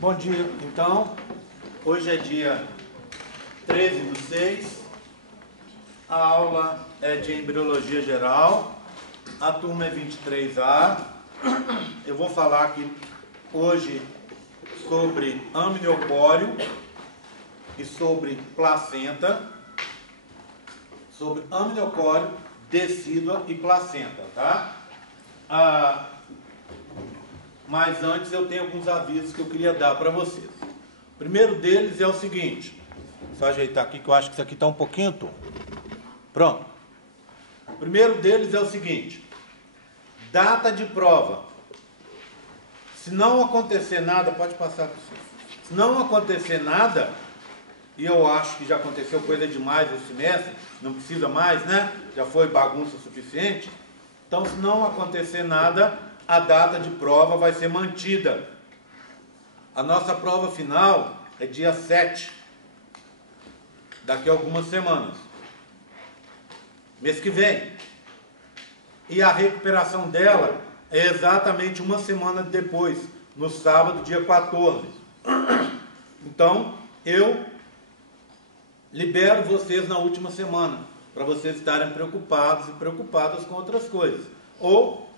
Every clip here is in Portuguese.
Bom dia, então, hoje é dia 13/6, a aula é de Embriologia Geral, a turma é 23A, eu vou falar aqui hoje sobre amniocório e sobre placenta, sobre amniocório, decídua e placenta, tá? Mas antes eu tenho alguns avisos que eu queria dar para vocês. O primeiro deles é o seguinte, só ajeitar aqui que eu acho que isso aqui está um pouquinho torto. Pronto. O primeiro deles é o seguinte, data de prova. Se não acontecer nada, pode passar para você. Se não acontecer nada, e eu acho que já aconteceu coisa demais esse semestre, não precisa mais, né? Já foi bagunça o suficiente. Então, se não acontecer nada, a data de prova vai ser mantida. A nossa prova final é dia 7, daqui a algumas semanas, mês que vem. E a recuperação dela é exatamente uma semana depois, no sábado, dia 14. Então, eu libero vocês na última semana, para vocês estarem preocupados e preocupadas com outras coisas. Ou,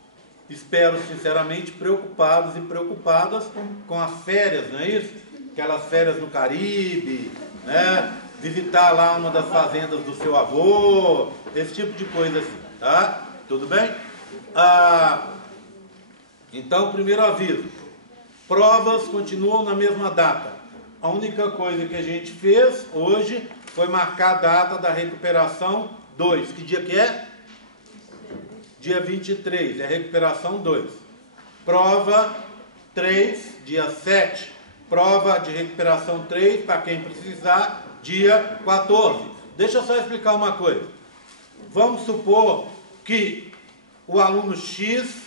espero sinceramente, preocupados e preocupadas com as férias, não é isso? Aquelas férias no Caribe, né? Visitar lá uma das fazendas do seu avô, esse tipo de coisa assim, tá? Tudo bem? Então, primeiro aviso, provas continuam na mesma data. A única coisa que a gente fez hoje foi marcar a data da recuperação 2. Que dia que é? Dia 23, é recuperação 2. Prova 3, dia 7. Prova de recuperação 3, para quem precisar, dia 14. Deixa eu só explicar uma coisa. Vamos supor que o aluno X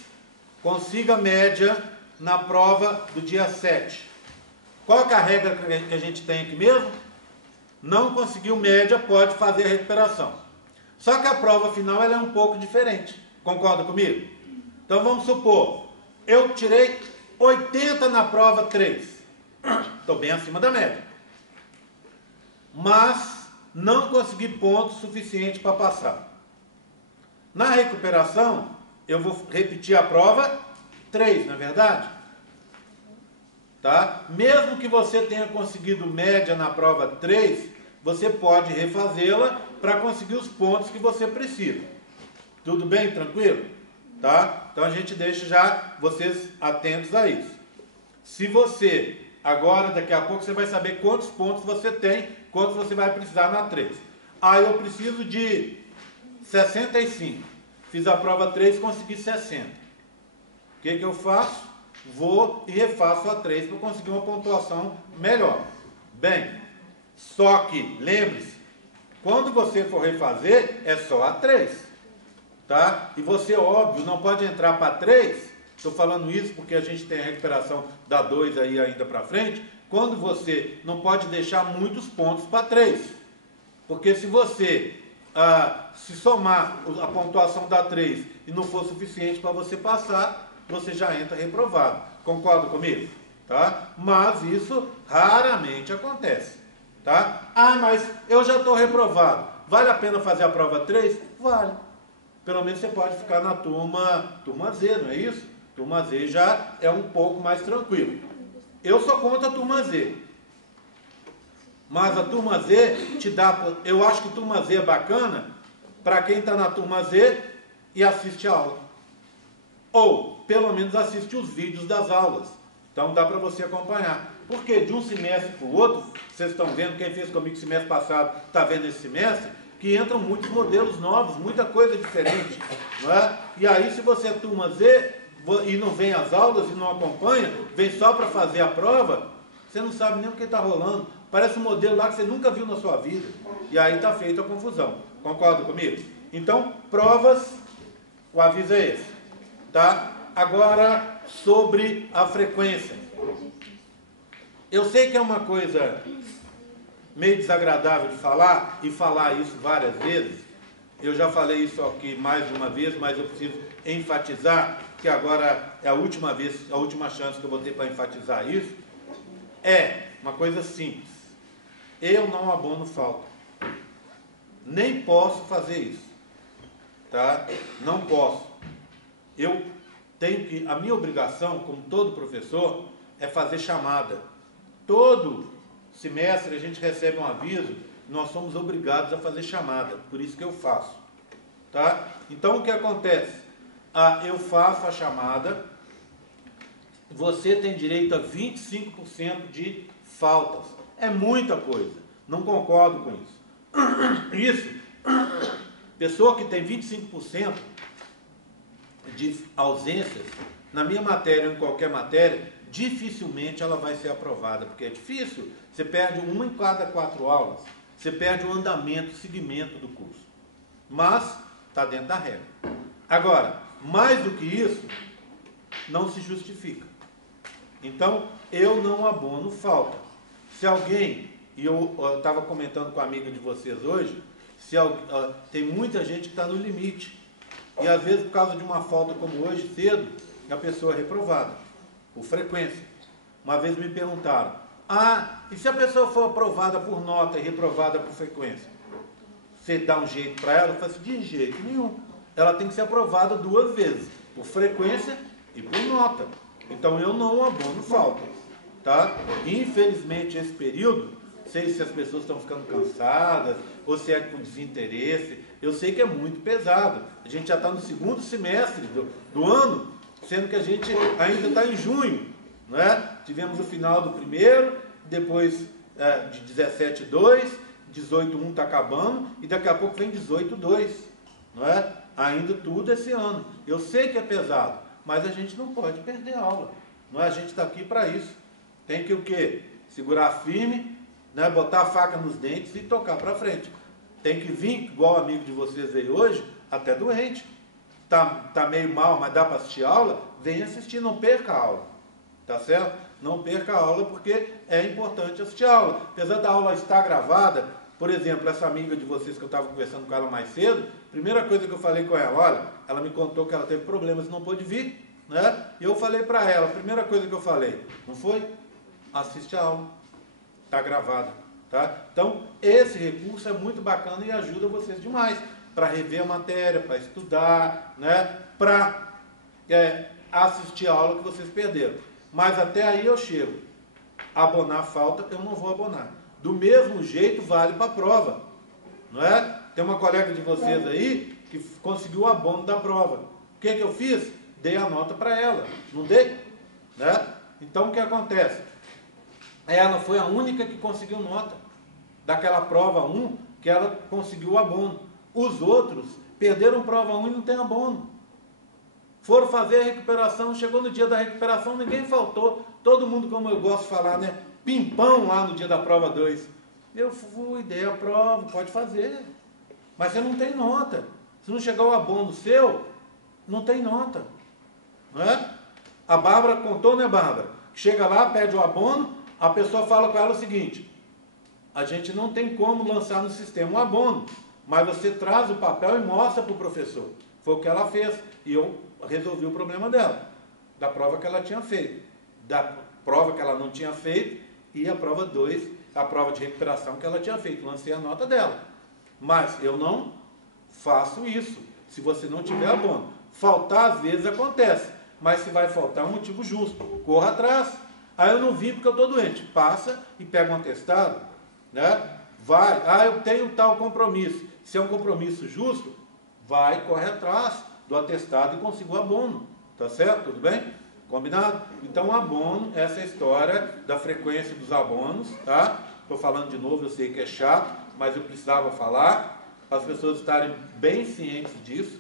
consiga média na prova do dia 7. Qual que é a regra que a gente tem aqui mesmo? Não conseguiu média, pode fazer a recuperação. Só que a prova final ela é um pouco diferente. Concorda comigo? Então vamos supor, eu tirei 80 na prova 3. Estou bem acima da média. Mas não consegui pontos suficientes para passar. Na recuperação, eu vou repetir a prova 3, não é verdade? Tá? Mesmo que você tenha conseguido média na prova 3, você pode refazê-la para conseguir os pontos que você precisa. Tudo bem? Tranquilo? Tá? Então a gente deixa já vocês atentos a isso. Se você, agora, daqui a pouco, você vai saber quantos pontos você tem, quantos você vai precisar na 3. Eu preciso de 65. Fiz a prova 3 e consegui 60. O que eu faço? Vou e refaço a 3 para conseguir uma pontuação melhor. Bem, só que, lembre-se, quando você for refazer, é só a 3. Tá? E você, óbvio, não pode entrar para 3, estou falando isso porque a gente tem a recuperação da 2 aí ainda para frente, quando você não pode deixar muitos pontos para 3. Porque se você se somar a pontuação da 3 e não for suficiente para você passar, você já entra reprovado. Concorda comigo? Tá? Mas isso raramente acontece. Tá? Mas eu já estou reprovado. Vale a pena fazer a prova 3? Vale. Pelo menos você pode ficar na turma Z, não é isso? Turma Z já é um pouco mais tranquilo. Eu sou contra a turma Z. Mas a turma Z te dá... Eu acho que turma Z é bacana para quem está na turma Z e assiste a aula. Ou, pelo menos, assiste os vídeos das aulas. Então dá para você acompanhar. Porque de um semestre para o outro, vocês estão vendo, quem fez comigo semestre passado está vendo esse semestre, que entram muitos modelos novos, muita coisa diferente. Não é? E aí, se você é turma Z e não vem às aulas e não acompanha, vem só para fazer a prova, você não sabe nem o que está rolando. Parece um modelo lá que você nunca viu na sua vida. E aí está feita a confusão. Concorda comigo? Então, provas, o aviso é esse. Tá? Agora, sobre a frequência. Eu sei que é uma coisa meio desagradável de falar, e falar isso várias vezes. Eu já falei isso aqui mais de uma vez, mas eu preciso enfatizar, que agora é a última vez, a última chance que eu vou ter para enfatizar isso. É uma coisa simples. Eu não abono falta. Nem posso fazer isso. Tá? Não posso. Eu tenho que... A minha obrigação, como todo professor, é fazer chamada. Todo semestre a gente recebe um aviso, nós somos obrigados a fazer chamada. Por isso que eu faço. Tá? Então, o que acontece? Eu faço a chamada, você tem direito a 25% de faltas. É muita coisa. Não concordo com isso. Isso, pessoa que tem 25% de ausências, na minha matéria ou em qualquer matéria, dificilmente ela vai ser aprovada, porque é difícil. Você perde uma em cada 4 aulas. Você perde o andamento, o seguimento do curso. Mas está dentro da regra. Agora, mais do que isso, não se justifica. Então, eu não abono falta. Se alguém, e eu estava comentando com a amiga de vocês hoje, tem muita gente que está no limite. E às vezes, por causa de uma falta como hoje, cedo, a pessoa é reprovada, por frequência. Uma vez me perguntaram, e se a pessoa for aprovada por nota e reprovada por frequência? Você dá um jeito para ela? Eu falo assim, de jeito nenhum. Ela tem que ser aprovada 2 vezes, por frequência e por nota. Então eu não abono falta, tá? Infelizmente esse período, não sei se as pessoas estão ficando cansadas, ou se é por desinteresse, eu sei que é muito pesado. A gente já está no 2º semestre do ano, sendo que a gente ainda está em junho, não é? Tivemos o final do primeiro, depois de 17/2, 18/1 está acabando, e daqui a pouco vem 18/2, não é? Ainda tudo esse ano. Eu sei que é pesado, mas a gente não pode perder a aula. Não é? A gente está aqui para isso. Tem que o quê? Segurar firme, né? Botar a faca nos dentes e tocar para frente. Tem que vir, igual o amigo de vocês veio hoje, até doente. Tá meio mal, mas dá para assistir a aula? Venha assistir, não perca a aula. Tá certo? Não perca a aula, porque é importante assistir a aula. Apesar da aula estar gravada, por exemplo, essa amiga de vocês que eu estava conversando com ela mais cedo, primeira coisa que eu falei com ela, olha, ela me contou que ela teve problemas e não pôde vir, né? E eu falei para ela, a primeira coisa que eu falei, não foi? Assiste a aula, está gravada, tá? Então, esse recurso é muito bacana e ajuda vocês demais, para rever a matéria, para estudar, né? Para assistir a aula que vocês perderam. Mas até aí eu chego. Abonar a falta, eu não vou abonar. Do mesmo jeito vale para a prova, não é? Tem uma colega de vocês aí que conseguiu o abono da prova. O que eu fiz? Dei a nota para ela, não dei? Né? Então o que acontece? Ela foi a única que conseguiu nota daquela prova 1, que ela conseguiu o abono. Os outros perderam prova 1 e não tem abono. Foram fazer a recuperação, chegou no dia da recuperação, ninguém faltou. Todo mundo, como eu gosto de falar, né? Pimpão lá no dia da prova 2. Eu fui, dei a prova, pode fazer. Mas você não tem nota. Se não chegar o abono seu, não tem nota. Não é? A Bárbara contou, né, Bárbara? Chega lá, pede o abono, a pessoa fala com ela o seguinte, a gente não tem como lançar no sistema um abono, mas você traz o papel e mostra para o professor. Foi o que ela fez. E eu resolvi o problema dela, da prova que ela tinha feito. Da prova que ela não tinha feito, e a prova 2, a prova de recuperação que ela tinha feito. Lancei a nota dela. Mas eu não faço isso, se você não tiver abono. Faltar às vezes acontece, mas se vai faltar é um motivo justo. Corra atrás. Aí eu não vim porque eu estou doente. Passa e pega um atestado, né? Vai, eu tenho tal compromisso. Se é um compromisso justo, vai, corre atrás do atestado e consiga o abono. Tá certo? Tudo bem? Combinado? Então, abono, essa é a história da frequência dos abonos, tá? Estou falando de novo, eu sei que é chato, mas eu precisava falar, para as pessoas estarem bem cientes disso,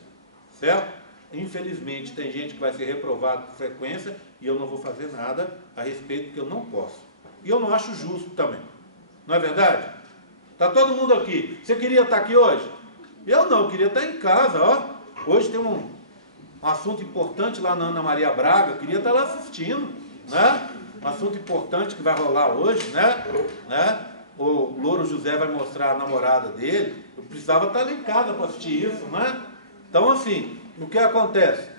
certo? Infelizmente, tem gente que vai ser reprovado por frequência e eu não vou fazer nada a respeito, porque eu não posso. E eu não acho justo também. Não é verdade? Está todo mundo aqui. Você queria estar aqui hoje? Eu não, eu queria estar em casa, ó. Hoje tem um assunto importante lá na Ana Maria Braga, eu queria estar lá assistindo, né? Um assunto importante que vai rolar hoje, né? O Louro José vai mostrar a namorada dele, eu precisava estar lá em casa para assistir isso, né? Então, assim, o que acontece?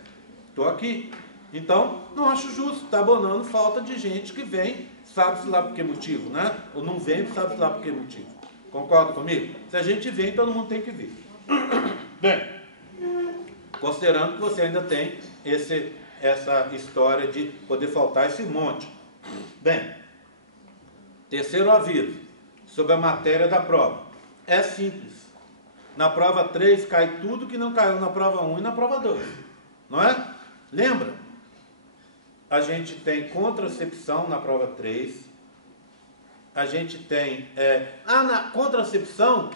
Estou aqui, Então, não acho justo, está abonando falta de gente que vem, sabe-se lá por que motivo, né? Ou não vem, sabe-se lá por que motivo. Concorda comigo? Se a gente vem, todo mundo tem que vir. Bem, considerando que você ainda tem essa história de poder faltar esse monte. Bem, terceiro aviso, sobre a matéria da prova. É simples. Na prova 3 cai tudo que não caiu na prova 1 e na prova 2. Não é? Lembra? A gente tem contracepção na prova 3. A gente tem... na contracepção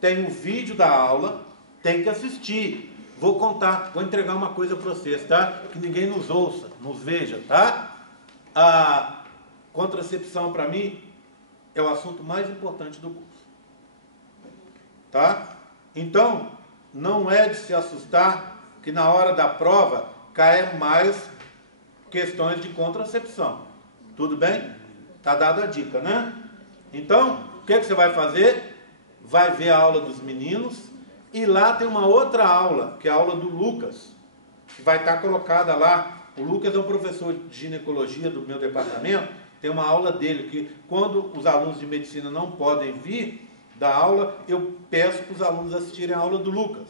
tem o vídeo da aula, tem que assistir. Vou contar, vou entregar uma coisa para vocês, tá? Que ninguém nos ouça, nos veja, tá? A contracepção, para mim, é o assunto mais importante do curso. Tá? Então, não é de se assustar que na hora da prova caia mais questões de contracepção. Tudo bem? Tá dada a dica, né? Então, o que você vai fazer? Vai ver a aula dos meninos e lá tem uma outra aula, que é a aula do Lucas, que vai estar colocada lá. O Lucas é um professor de ginecologia do meu departamento, tem uma aula dele que quando os alunos de medicina não podem vir da aula, eu peço para os alunos assistirem a aula do Lucas.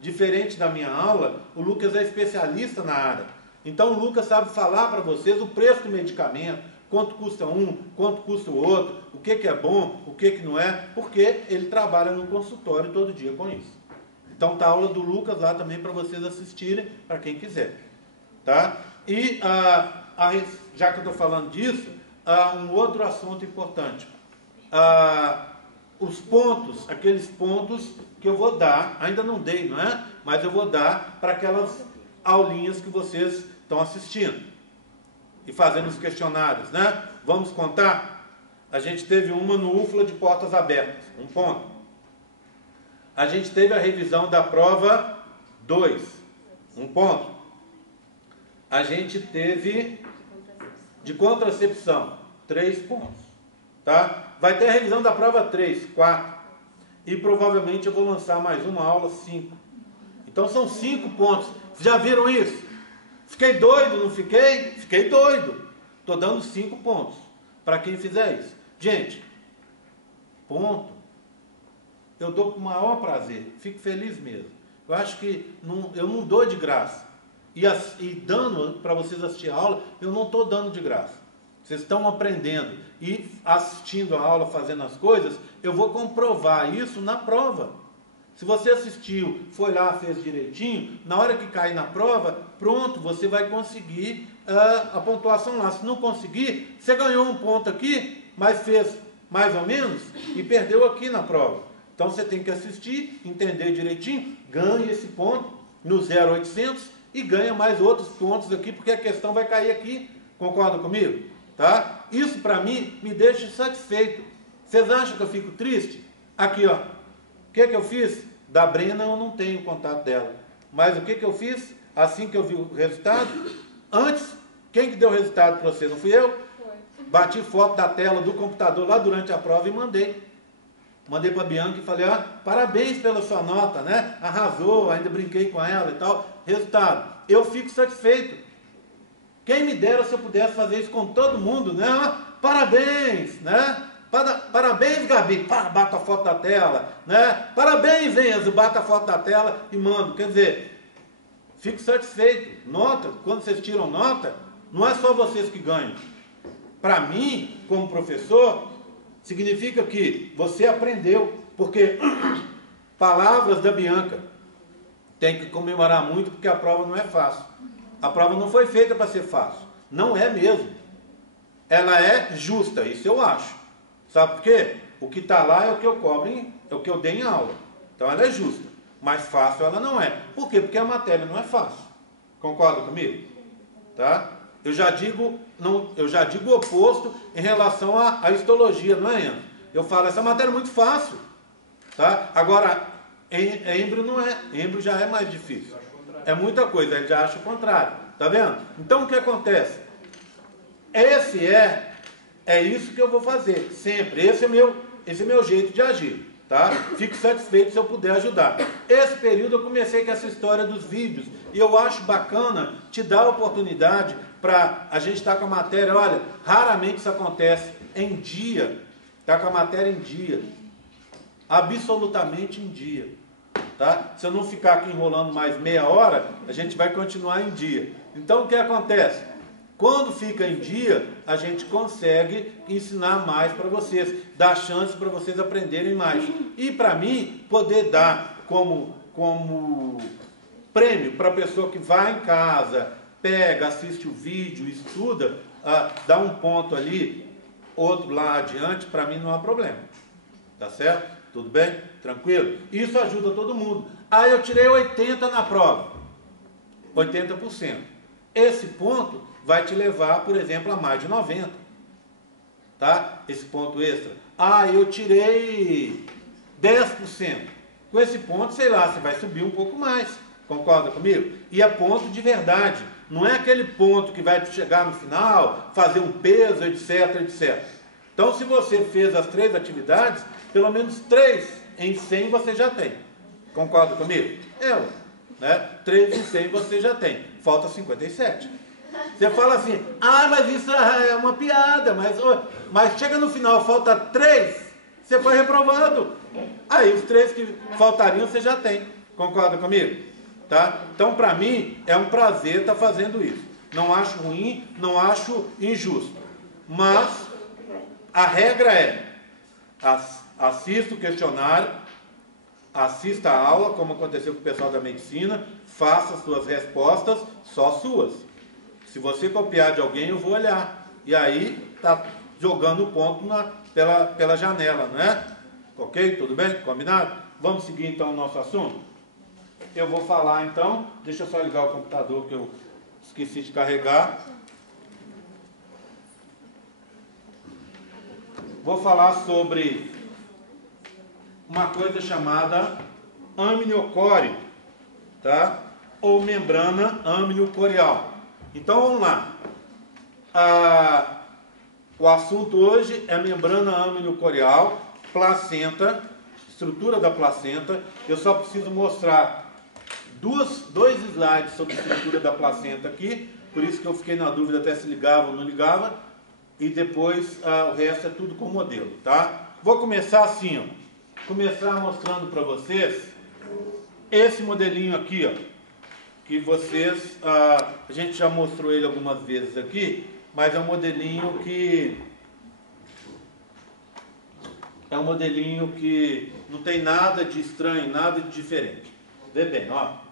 Diferente da minha aula, o Lucas é especialista na área. Então o Lucas sabe falar para vocês o preço do medicamento, quanto custa um, quanto custa o outro, o que é bom, o que não é, porque ele trabalha no consultório todo dia com isso. Então está a aula do Lucas lá também para vocês assistirem, para quem quiser. Tá? E já que eu estou falando disso, um outro assunto importante. Os pontos, aqueles pontos que eu vou dar, ainda não dei, não é? Mas eu vou dar para aquelas aulinhas que vocês estão assistindo e fazendo os questionários, né? Vamos contar? A gente teve uma no UFLA de portas abertas, um ponto. A gente teve a revisão da prova 2, um ponto. A gente teve de contracepção, 3 pontos, tá? Vai ter a revisão da prova 3, 4. E provavelmente eu vou lançar mais uma aula, 5. Então são 5 pontos. Vocês já viram isso? Fiquei doido, não fiquei? Fiquei doido. Estou dando 5 pontos para quem fizer isso. Gente, ponto. Eu dou com o maior prazer. Fico feliz mesmo. Eu acho que eu não dou de graça. E dando para vocês assistir a aula, eu não estou dando de graça. Vocês estão aprendendo e assistindo a aula, fazendo as coisas, eu vou comprovar isso na prova. Se você assistiu, foi lá, fez direitinho, na hora que cair na prova, pronto, você vai conseguir a pontuação lá. Se não conseguir, você ganhou um ponto aqui, mas fez mais ou menos e perdeu aqui na prova. Então você tem que assistir, entender direitinho, ganha esse ponto no 0800 e ganha mais outros pontos aqui, porque a questão vai cair aqui. Concorda comigo? Tá? Isso para mim me deixa satisfeito. Vocês acham que eu fico triste? Aqui, ó. O que eu fiz? Da Brena eu não tenho contato dela. Mas o que eu fiz? Assim que eu vi o resultado, antes, quem que deu o resultado para você? Não fui eu? Foi. Bati foto da tela do computador lá durante a prova e mandei. Mandei para a Bianca e falei, parabéns pela sua nota, né? Arrasou, ainda brinquei com ela e tal. Resultado, eu fico satisfeito. Quem me dera se eu pudesse fazer isso com todo mundo, né? Parabéns, né? Parabéns, Gabi. Bata a foto da tela, né? Parabéns, Enzo. Bata a foto da tela e mando. Quer dizer, fico satisfeito. Nota, quando vocês tiram nota, não é só vocês que ganham. Para mim, como professor, significa que você aprendeu. Porque palavras da Bianca tem que comemorar muito, porque a prova não é fácil. A prova não foi feita para ser fácil. Não é mesmo. Ela é justa, isso eu acho. Sabe por quê? O que está lá é o que eu cobro, é o que eu dei em aula. Então ela é justa. Mas fácil ela não é. Por quê? Porque a matéria não é fácil. Concorda comigo? Tá? Eu já digo o oposto em relação à histologia, não é, Enzo? Eu falo, essa matéria é muito fácil. Tá? Agora, êmbrio não é. Êmbrio já é mais difícil. É muita coisa, ele já acha o contrário. Tá vendo? Então o que acontece? É isso que eu vou fazer, sempre. Esse é meu jeito de agir. tá? Fico satisfeito se eu puder ajudar. Esse período eu comecei com essa história dos vídeos, e eu acho bacana te dar a oportunidade para a gente estar com a matéria. Olha, raramente isso acontece em dia, tá com a matéria em dia, absolutamente em dia, tá? Se eu não ficar aqui enrolando mais meia hora, a gente vai continuar em dia. Então o que acontece? Quando fica em dia, a gente consegue ensinar mais para vocês, dar chance para vocês aprenderem mais. E para mim, poder dar como prêmio para a pessoa que vai em casa, pega, assiste o vídeo, estuda, dá um ponto ali, outro lá adiante, para mim não há problema. Tá certo? Tudo bem? Tranquilo? Isso ajuda todo mundo. Aí eu tirei 80 na prova. 80%. Esse ponto vai te levar, por exemplo, a mais de 90. Tá? Esse ponto extra. Eu tirei 10%. Com esse ponto, sei lá, você vai subir um pouco mais. Concorda comigo? E é ponto de verdade. Não é aquele ponto que vai chegar no final, fazer um peso, etc, etc. Então, se você fez as 3 atividades, pelo menos 3 em 100 você já tem. Concorda comigo? Né? 3 em 100 você já tem. Falta 57. Você fala assim, mas isso é uma piada, mas chega no final, falta 3, você foi reprovado. Aí os 3 que faltariam você já tem. Concorda comigo? Tá? Então, para mim, é um prazer estar fazendo isso. Não acho ruim, não acho injusto. Mas a regra é, assista o questionário, assista a aula, como aconteceu com o pessoal da medicina, faça as suas respostas, só suas. Se você copiar de alguém, eu vou olhar. E aí, tá jogando o ponto pela janela, não é? Ok? Tudo bem? Combinado? Vamos seguir então o nosso assunto? Eu vou falar então, deixa eu só ligar o computador que eu esqueci de carregar. Vou falar sobre uma coisa chamada amniocore, tá? Ou membrana amniocoreal. Então vamos lá. O assunto hoje é membrana amniocoreal, placenta, estrutura da placenta. Eu só preciso mostrar dois slides sobre a estrutura da placenta aqui, por isso que eu fiquei na dúvida até se ligava ou não ligava, e depois o resto é tudo com modelo, tá? Vou começar assim, ó. Começar mostrando para vocês esse modelinho aqui, ó, que vocês, a gente já mostrou ele algumas vezes aqui, mas é um modelinho que não tem nada de estranho, nada de diferente. Vê bem, ó.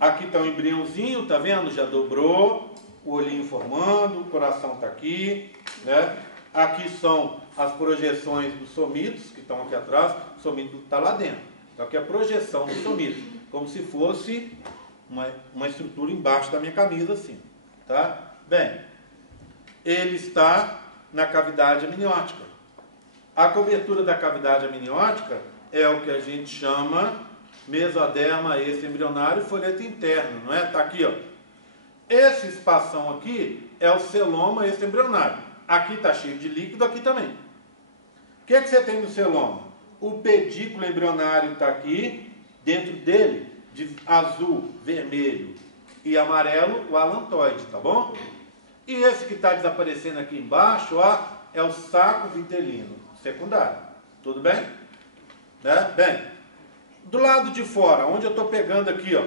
Aqui está o embriãozinho, tá vendo? Já dobrou, o olhinho formando, o coração está aqui, né? Aqui são as projeções dos somitos, que estão aqui atrás, o somito está lá dentro. Então aqui é a projeção do somito, como se fosse uma estrutura embaixo da minha camisa, assim, tá? Bem, ele está na cavidade amniótica. A cobertura da cavidade amniótica é o que a gente chama mesoderma extraembrionário e folheto interno, não é? Está aqui, ó. Esse espação aqui é o celoma extraembrionário. Aqui está cheio de líquido, aqui também. O que é que você tem no celoma? O pedículo embrionário está aqui, dentro dele, de azul, vermelho e amarelo, o alantoide, tá bom? E esse que está desaparecendo aqui embaixo, ó, é o saco vitelino secundário. Tudo bem? Né? Bem, do lado de fora, onde eu estou pegando aqui, ó,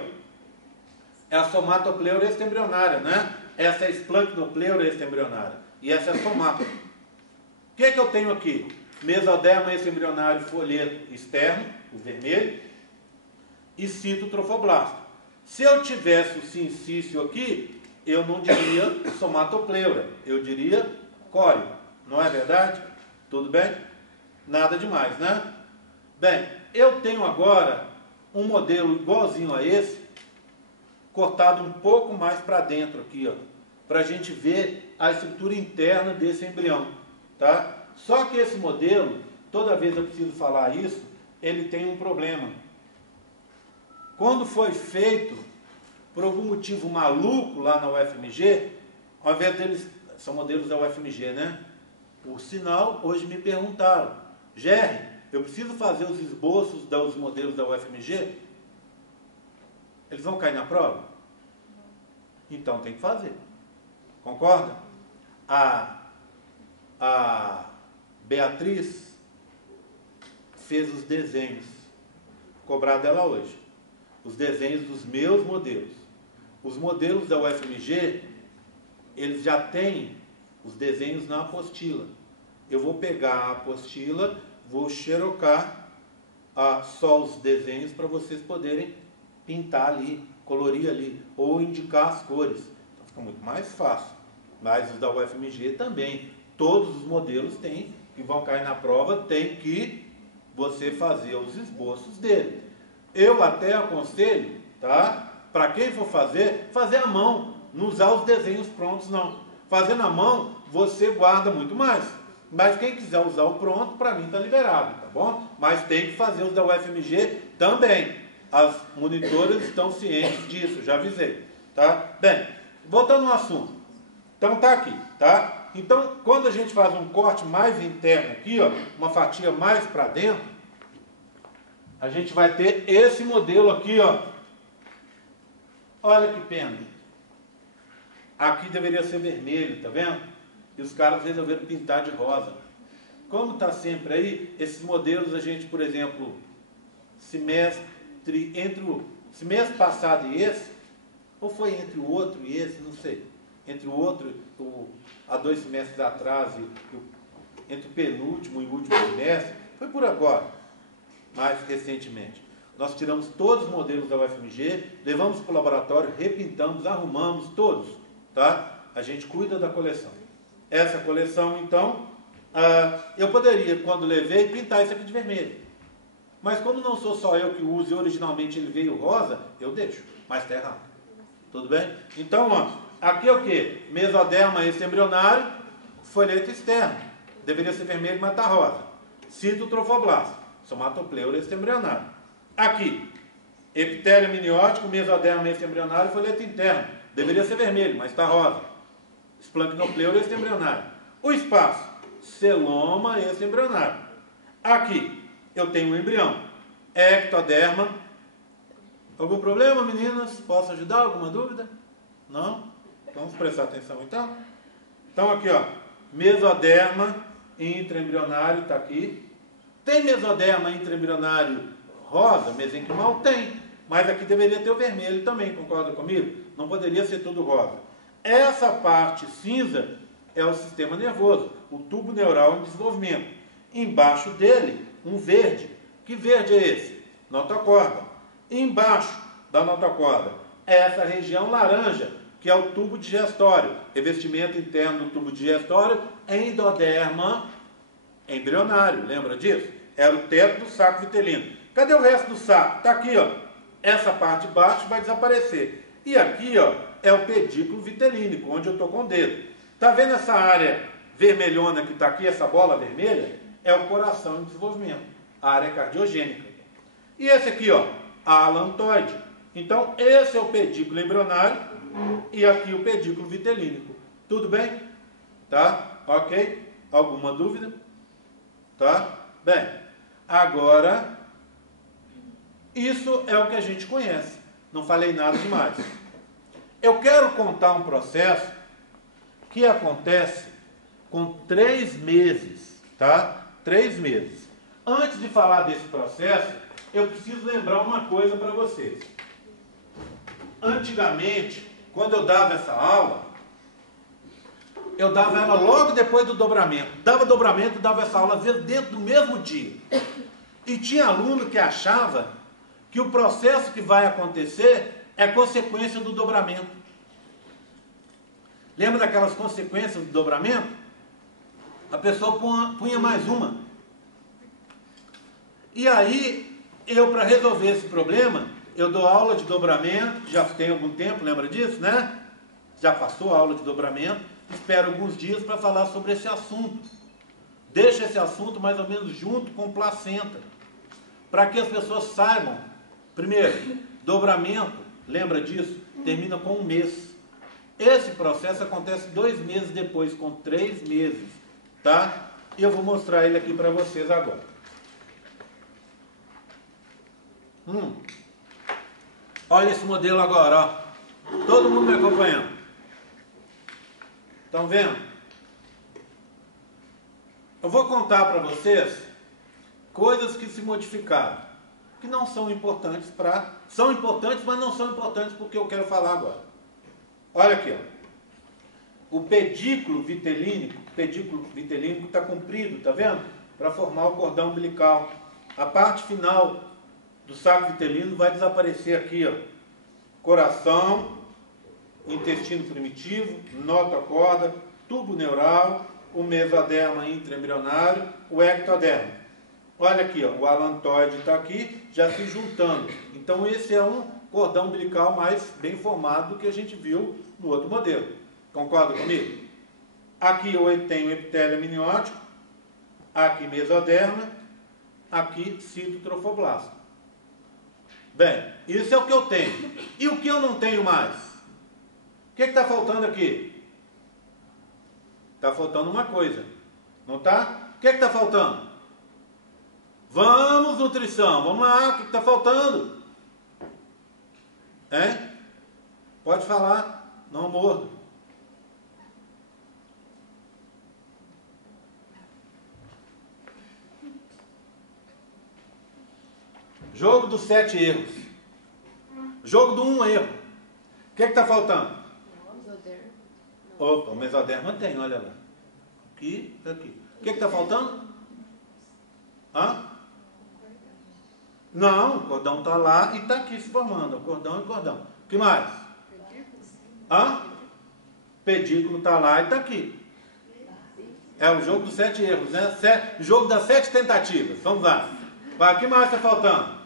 é a somatopleura extraembrionária, né? Essa é a esplancnopleura extraembrionária. E essa é a somata. O que é que eu tenho aqui? Mesoderma extraembrionário folheto externo, o vermelho, e citotrofoblasto. Se eu tivesse o sincício aqui, eu não diria somatopleura, eu diria córeo. Não é verdade? Tudo bem? Nada demais, né? Bem, eu tenho agora um modelo igualzinho a esse, cortado um pouco mais para dentro aqui, ó, para a gente ver a estrutura interna desse embrião, tá? Só que esse modelo, toda vez eu preciso falar isso, ele tem um problema. Quando foi feito, por algum motivo maluco lá na UFMG, ao invés deles, são modelos da UFMG, né? Por sinal, hoje me perguntaram, Gerry, eu preciso fazer os esboços dos modelos da UFMG? Eles vão cair na prova? Então tem que fazer. Concorda? A Beatriz fez os desenhos, cobrar dela hoje. Os desenhos dos meus modelos. Os modelos da UFMG, eles já têm os desenhos na apostila. Eu vou pegar a apostila, vou xerocar só os desenhos para vocês poderem pintar ali, colorir ali, ou indicar as cores. Então fica muito mais fácil. Mas os da UFMG também. Todos os modelos têm, que vão cair na prova, tem que você fazer os esboços dele. Eu até aconselho, tá? Para quem for fazer à mão, não usar os desenhos prontos não. Fazendo à mão, você guarda muito mais. Mas quem quiser usar o pronto, para mim está liberado, tá bom? Mas tem que fazer os da UFMG também. As monitoras estão cientes disso, já avisei, tá? Bem, voltando ao assunto. Então tá aqui, tá? Então, quando a gente faz um corte mais interno aqui, ó, uma fatia mais para dentro, a gente vai ter esse modelo aqui, ó. Olha que pena. Aqui deveria ser vermelho, tá vendo? E os caras resolveram pintar de rosa. Como está sempre aí, esses modelos a gente, por exemplo, entre o semestre passado e esse, ou foi entre o outro e esse, não sei. Entre o outro, há 2 semestres atrás, entre o penúltimo e o último semestre, foi por agora, mais recentemente. Nós tiramos todos os modelos da UFMG, levamos para o laboratório, repintamos, arrumamos todos, tá? A gente cuida da coleção. Essa coleção, então, eu poderia, quando levei, pintar isso aqui de vermelho. Mas como não sou só eu que uso e originalmente ele veio rosa, eu deixo, mas está errado. Tudo bem? Então, ó, aqui é o que? Mesoderma extraembrionário, folheto externo. Deveria ser vermelho, mas está rosa. Citotrofoblasto, somatopleura extraembrionário. Aqui, epitélio amniótico, mesoderma extraembrionário, folheto interno. Deveria ser vermelho, mas está rosa. Esplancnopleura extraembrionário. O espaço, celoma extraembrionário. Aqui, eu tenho um embrião. Ectoderma. Algum problema, meninas? Posso ajudar? Alguma dúvida? Não? Vamos prestar atenção então? Então aqui, ó, mesoderma intraembrionário está aqui. Tem mesoderma intraembrionário rosa, mesenquimal? Tem. Mas aqui deveria ter o vermelho também, concorda comigo? Não poderia ser tudo rosa. Essa parte cinza é o sistema nervoso, o tubo neural em desenvolvimento. Embaixo dele, um verde. Que verde é esse? Notocorda. Embaixo da notocorda é essa região laranja, que é o tubo digestório. Revestimento interno do tubo digestório, endoderma embrionário. Lembra disso? Era o teto do saco vitelino. Cadê o resto do saco? Está aqui, ó. Essa parte de baixo vai desaparecer. E aqui, ó, é o pedículo vitelínico, onde eu estou com o dedo. Está vendo essa área vermelhona que está aqui, essa bola vermelha? É o coração em desenvolvimento, a área cardiogênica. E esse aqui, ó, a alantoide. Então, esse é o pedículo embrionário e aqui o pedículo vitelínico. Tudo bem? Tá? Ok? Alguma dúvida? Tá? Bem, agora, isso é o que a gente conhece. Não falei nada demais. Eu quero contar um processo que acontece com 3 meses, tá? 3 meses. Antes de falar desse processo, eu preciso lembrar uma coisa para vocês. Antigamente, quando eu dava essa aula, eu dava ela logo depois do dobramento. Dava dobramento e dava essa aula, às vezes, dentro do mesmo dia. E tinha aluno que achava que o processo que vai acontecer é consequência do dobramento. Lembra daquelas consequências do dobramento? A pessoa punha mais uma. E aí, eu, para resolver esse problema, eu dou aula de dobramento, já tem algum tempo, lembra disso, né? Já passou a aula de dobramento, espero alguns dias para falar sobre esse assunto. Deixa esse assunto mais ou menos junto com placenta, para que as pessoas saibam. Primeiro, dobramento, lembra disso? Termina com 1 mês. Esse processo acontece 2 meses depois, com 3 meses, tá? E eu vou mostrar ele aqui para vocês agora. Olha esse modelo agora, ó. Todo mundo me acompanhando. Estão vendo? Eu vou contar para vocês coisas que se modificaram, que não são importantes para... São importantes, mas não são importantes porque eu quero falar agora. Olha aqui, ó. O pedículo vitelínico está comprido, tá vendo? Para formar o cordão umbilical. A parte final do saco vitelino vai desaparecer aqui, ó. Coração, intestino primitivo, notocorda, tubo neural, o mesoderma intraembrionário, o ectoderma. Olha aqui, ó, o alantoide está aqui, já se juntando. Então esse é um cordão umbilical mais bem formado do que a gente viu no outro modelo. Concorda comigo? Aqui eu tenho o epitélio amniótico, aqui mesoderma, aqui citotrofoblasto. Bem, isso é o que eu tenho. E o que eu não tenho mais? O que está faltando aqui? Está faltando uma coisa. Não está? O que está faltando? Vamos, nutrição. Vamos lá. O que está faltando? Hein? Pode falar. Não mordo. Jogo dos 7 erros. Jogo do 1 erro. O que está faltando? Opa, o mesoderma tem, olha lá. Aqui, aqui. O que está faltando? Hã? Não, o cordão está lá e está aqui se formando. O cordão e cordão. O que mais? Hã? Pedículo está lá e está aqui. É o jogo dos 7 erros, né? Jogo das 7 tentativas. Vamos lá. Vai, o que mais está faltando?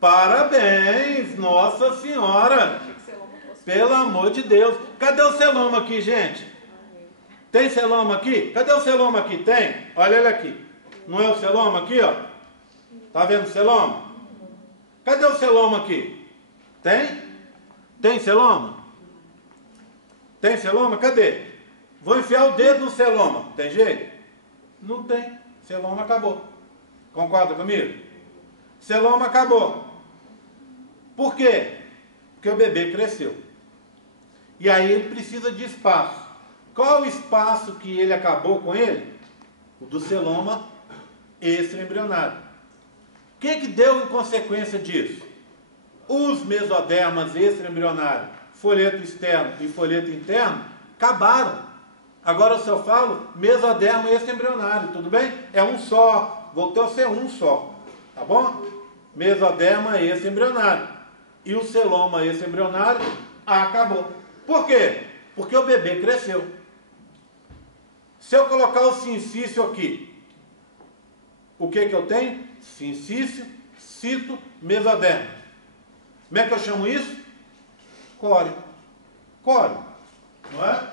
Parabéns, Nossa Senhora! Pelo amor de Deus! Cadê o celoma aqui, gente? Tem celoma aqui? Cadê o celoma aqui? Tem? Olha ele aqui. Não é o celoma aqui, ó? Tá vendo o celoma? Cadê o celoma aqui? Tem? Tem celoma? Tem celoma? Cadê? Vou enfiar o dedo no celoma. Tem jeito? Não tem. Celoma acabou. Concorda comigo? Celoma acabou. Por quê? Porque o bebê cresceu. E aí ele precisa de espaço. Qual o espaço que ele acabou com ele? O do celoma extraembrionário. O que deu em consequência disso? Os mesodermas extraembrionários, folheto externo e folheto interno, acabaram. Agora eu só falo mesoderma extraembrionário, tudo bem? É um só, voltou a ser um só, tá bom? Mesoderma extraembrionário. E o celoma extraembrionário acabou. Por quê? Porque o bebê cresceu. Se eu colocar o sincício aqui, o que eu tenho? Sincício, cito, mesoderma. Como é que eu chamo isso? Córeo. Córeo, não é?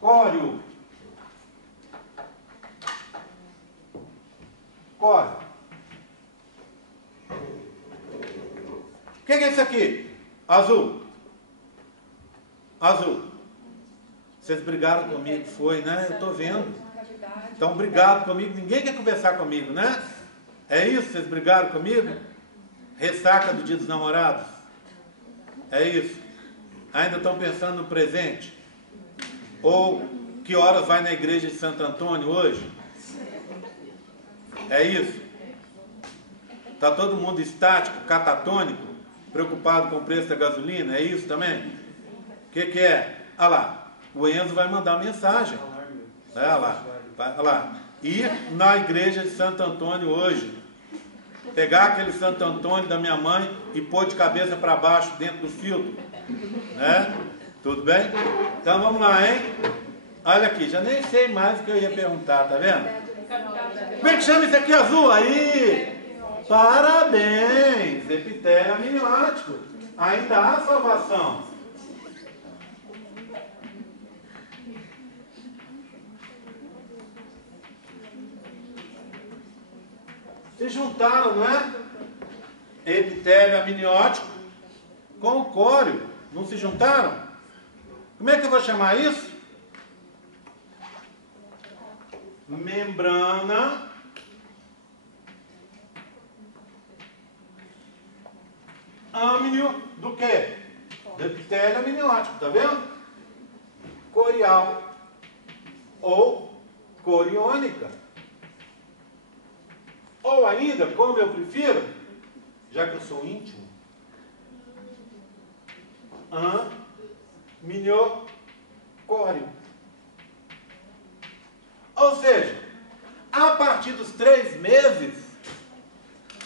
Córeo. Córeo. O que é isso aqui? Azul. Azul. Vocês brigaram comigo, foi, né? Eu estou vendo. Então, brigado comigo. Ninguém quer conversar comigo, né? É isso? Vocês brigaram comigo? Ressaca do Dia dos Namorados? É isso? Ainda estão pensando no presente? Ou que horas vai na igreja de Santo Antônio hoje? É isso? Está todo mundo estático, catatônico, preocupado com o preço da gasolina? É isso também? O que é? Olha lá, o Enzo vai mandar mensagem. Olha lá, olha lá. Ir na igreja de Santo Antônio hoje. Pegar aquele Santo Antônio da minha mãe e pôr de cabeça para baixo dentro do filtro. Né? Tudo bem? Então vamos lá, hein? Olha aqui, já nem sei mais o que eu ia perguntar, tá vendo? Como é que chama isso aqui azul? Aí! Parabéns! Epitélio amniótico. Ainda há salvação. Se juntaram, não é? Epitélio amniótico com o córeo. Não se juntaram? Como é que eu vou chamar isso? Membrana âmnio do quê? Do epitélio amniótico, tá vendo? Corial ou coriônica. Ou ainda, como eu prefiro, já que eu sou íntimo, amniocório. Ou seja, a partir dos 3 meses,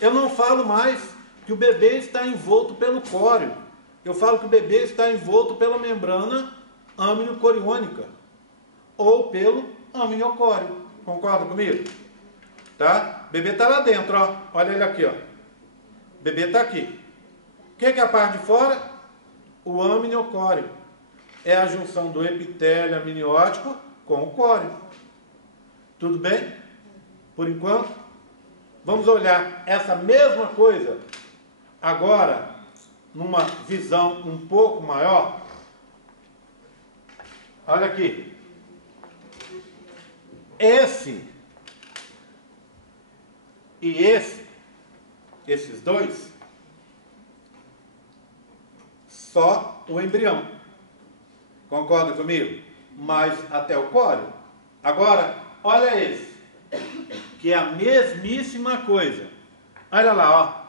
eu não falo mais que o bebê está envolto pelo córeo. Eu falo que o bebê está envolto pela membrana amniocoriônica ou pelo amniocório. Concorda comigo? Tá? O bebê está lá dentro, ó. Olha ele aqui, ó. O bebê está aqui. O que é a parte de fora? O amniocório. É a junção do epitélio amniótico com o córeo. Tudo bem? Por enquanto? Vamos olhar essa mesma coisa agora numa visão um pouco maior. Olha aqui. Esse e esses dois, só o embrião. Concorda comigo? Mas até o córeo. Agora, olha esse, que é a mesmíssima coisa. Olha lá,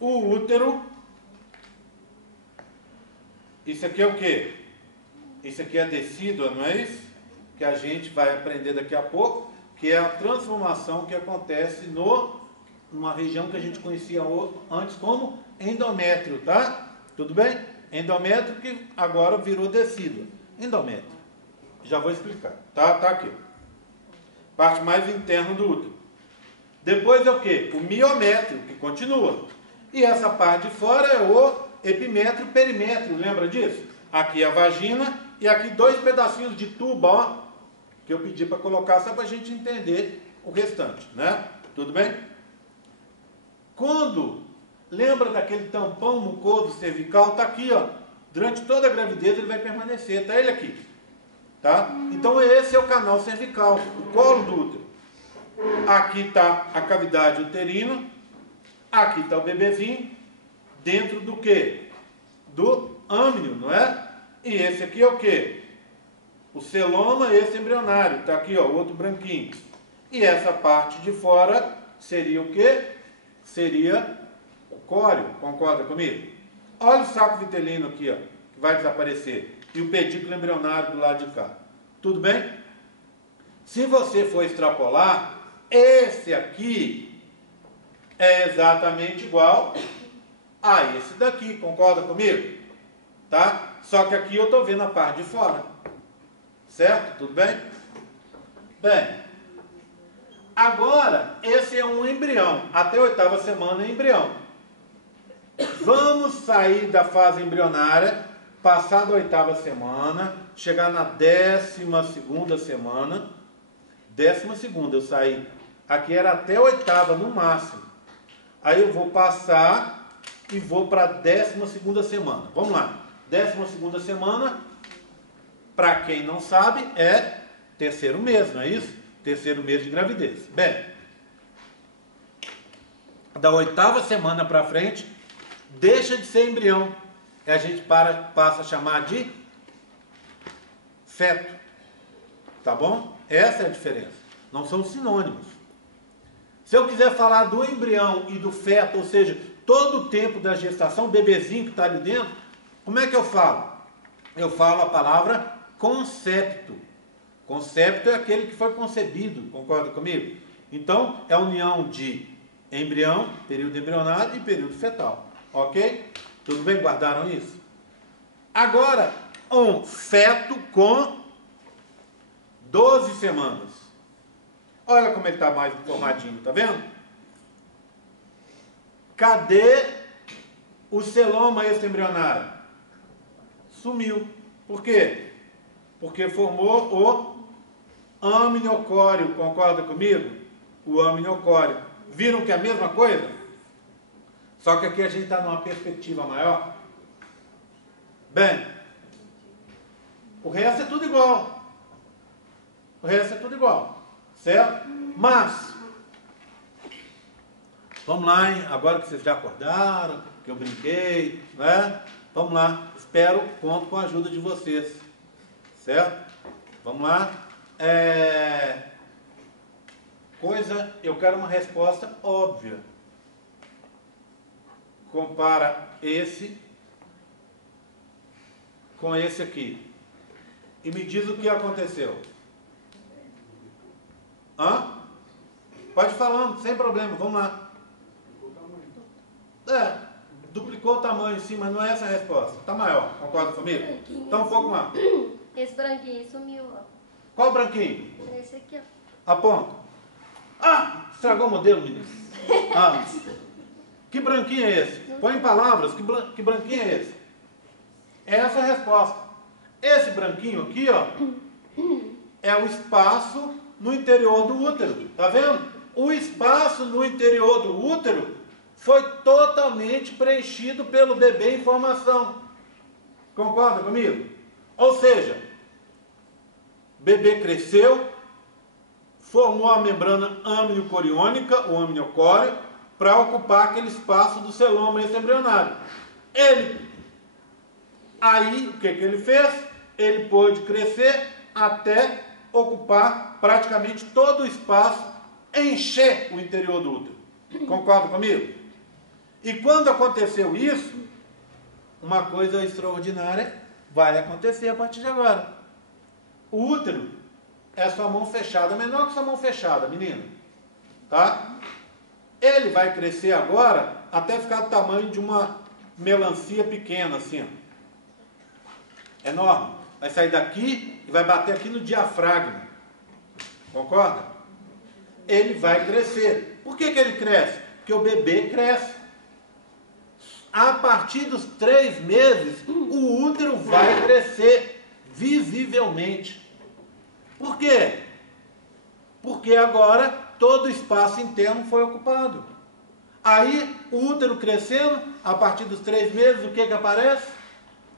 ó. O útero. Isso aqui é o quê? Isso aqui é a decídua, não é isso? Que a gente vai aprender daqui a pouco, que é a transformação que acontece numa região que a gente conhecia antes como endométrio, tá? Tudo bem? Endométrio que agora virou decídua. Endométrio. Já vou explicar. Tá aqui. Parte mais interna do útero. Depois é o quê? O miométrio, que continua. E essa parte de fora é o epimétrio e perimétrio. Lembra disso? Aqui a vagina e aqui 2 pedacinhos de tubo, ó, que eu pedi para colocar só para a gente entender o restante, né? Tudo bem? Quando lembra daquele tampão mucoso cervical, tá aqui, ó. Durante toda a gravidez ele vai permanecer, tá ele aqui, tá? Então esse é o canal cervical, o colo do útero. Aqui está a cavidade uterina, aqui está o bebezinho, dentro do quê? Do âmnio, não é? E esse aqui é o quê? O celoma, esse embrionário, está aqui, ó, o outro branquinho. E essa parte de fora seria o quê? Seria o córeo, concorda comigo? Olha o saco vitelino aqui, ó, que vai desaparecer. E o pedículo embrionário do lado de cá. Tudo bem? Se você for extrapolar, esse aqui é exatamente igual a esse daqui, concorda comigo? Tá? Só que aqui eu estou vendo a parte de fora. Certo? Tudo bem? Bem, agora esse é um embrião. Até a 8ª semana é embrião. Vamos sair da fase embrionária, passar da 8ª semana, chegar na 12ª semana. 12ª eu saí. Aqui era até a 8ª no máximo. Aí eu vou passar e vou para a 12ª semana. Vamos lá. 12ª semana, para quem não sabe, é 3º mês, não é isso? 3º mês de gravidez. Bem, da 8ª semana para frente, deixa de ser embrião. E a gente passa a chamar de feto. Tá bom? Essa é a diferença. Não são sinônimos. Se eu quiser falar do embrião e do feto, ou seja, todo o tempo da gestação, o bebezinho que está ali dentro, como é que eu falo? Eu falo a palavra concepto. Concepto é aquele que foi concebido, concorda comigo? Então, é a união de embrião, período embrionário e período fetal. Ok? Tudo bem? Guardaram isso? Agora, um feto com 12 semanas. Olha como ele está mais formadinho, tá vendo? Cadê o celoma extraembrionário? Sumiu. Por quê? Porque formou o amniocório. Concorda comigo? O amniocório. Viram que é a mesma coisa? Só que aqui a gente está numa perspectiva maior. Bem, o resto é tudo igual. O resto é tudo igual. Certo? Mas, Vamos lá, hein? Agora que vocês já acordaram, que eu brinquei, né? Vamos lá. Espero, conto com a ajuda de vocês. Certo? Vamos lá. Eu quero uma resposta óbvia. Compara esse com esse aqui. E me diz o que aconteceu. Hã? Pode ir falando, sem problema, vamos lá. Duplicou o tamanho sim, mas não é essa a resposta. Está maior, concorda comigo? Então um pouco mais. Esse branquinho sumiu, ó. Qual branquinho? Esse aqui, ó. Aponta. Ah, estragou o modelo, menino. Ah, que branquinho é esse? Põe em palavras, que branquinho é esse? É essa a resposta. Esse branquinho aqui, ó, é o espaço no interior do útero. Tá vendo? O espaço no interior do útero foi totalmente preenchido pelo bebê em formação. Concorda comigo? Ou seja, bebê cresceu, formou a membrana amniocoriônica, ou amniocória, para ocupar aquele espaço do celoma extraembrionário. Aí, o que ele fez? Ele pôde crescer até ocupar praticamente todo o espaço, encher o interior do útero. Concorda comigo? E quando aconteceu isso, uma coisa extraordinária vai acontecer a partir de agora. O útero é sua mão fechada, menor que sua mão fechada, menino. Tá? Ele vai crescer agora até ficar do tamanho de uma melancia pequena, assim. Ó. Enorme. Vai sair daqui e vai bater aqui no diafragma. Concorda? Ele vai crescer. Por que ele cresce? Porque o bebê cresce. A partir dos 3 meses, o útero vai crescer visivelmente. Por quê? Porque agora todo o espaço interno foi ocupado. Aí, o útero crescendo, a partir dos 3 meses, o que aparece?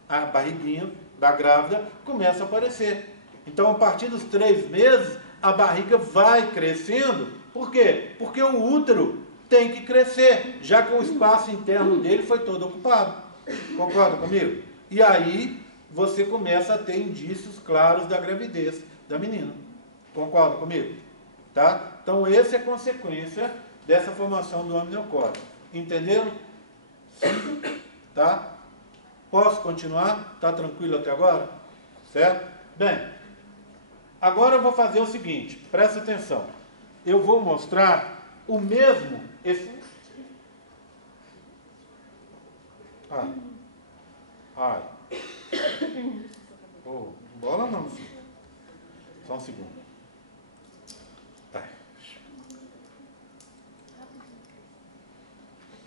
A barriguinha da grávida começa a aparecer. Então, a partir dos 3 meses, a barriga vai crescendo. Por quê? Porque o útero tem que crescer, já que o espaço interno dele foi todo ocupado. Concorda comigo? E aí, você começa a ter indícios claros da gravidez da menina. Concorda comigo? Tá? Então, essa é a consequência dessa formação do amniocórdio. Entenderam? Sim? Tá? Posso continuar? Tá tranquilo até agora? Certo? Bem, agora eu vou fazer o seguinte, presta atenção. Eu vou mostrar o mesmo... Ai. Oh, bola não, filho. Só um segundo. Vai.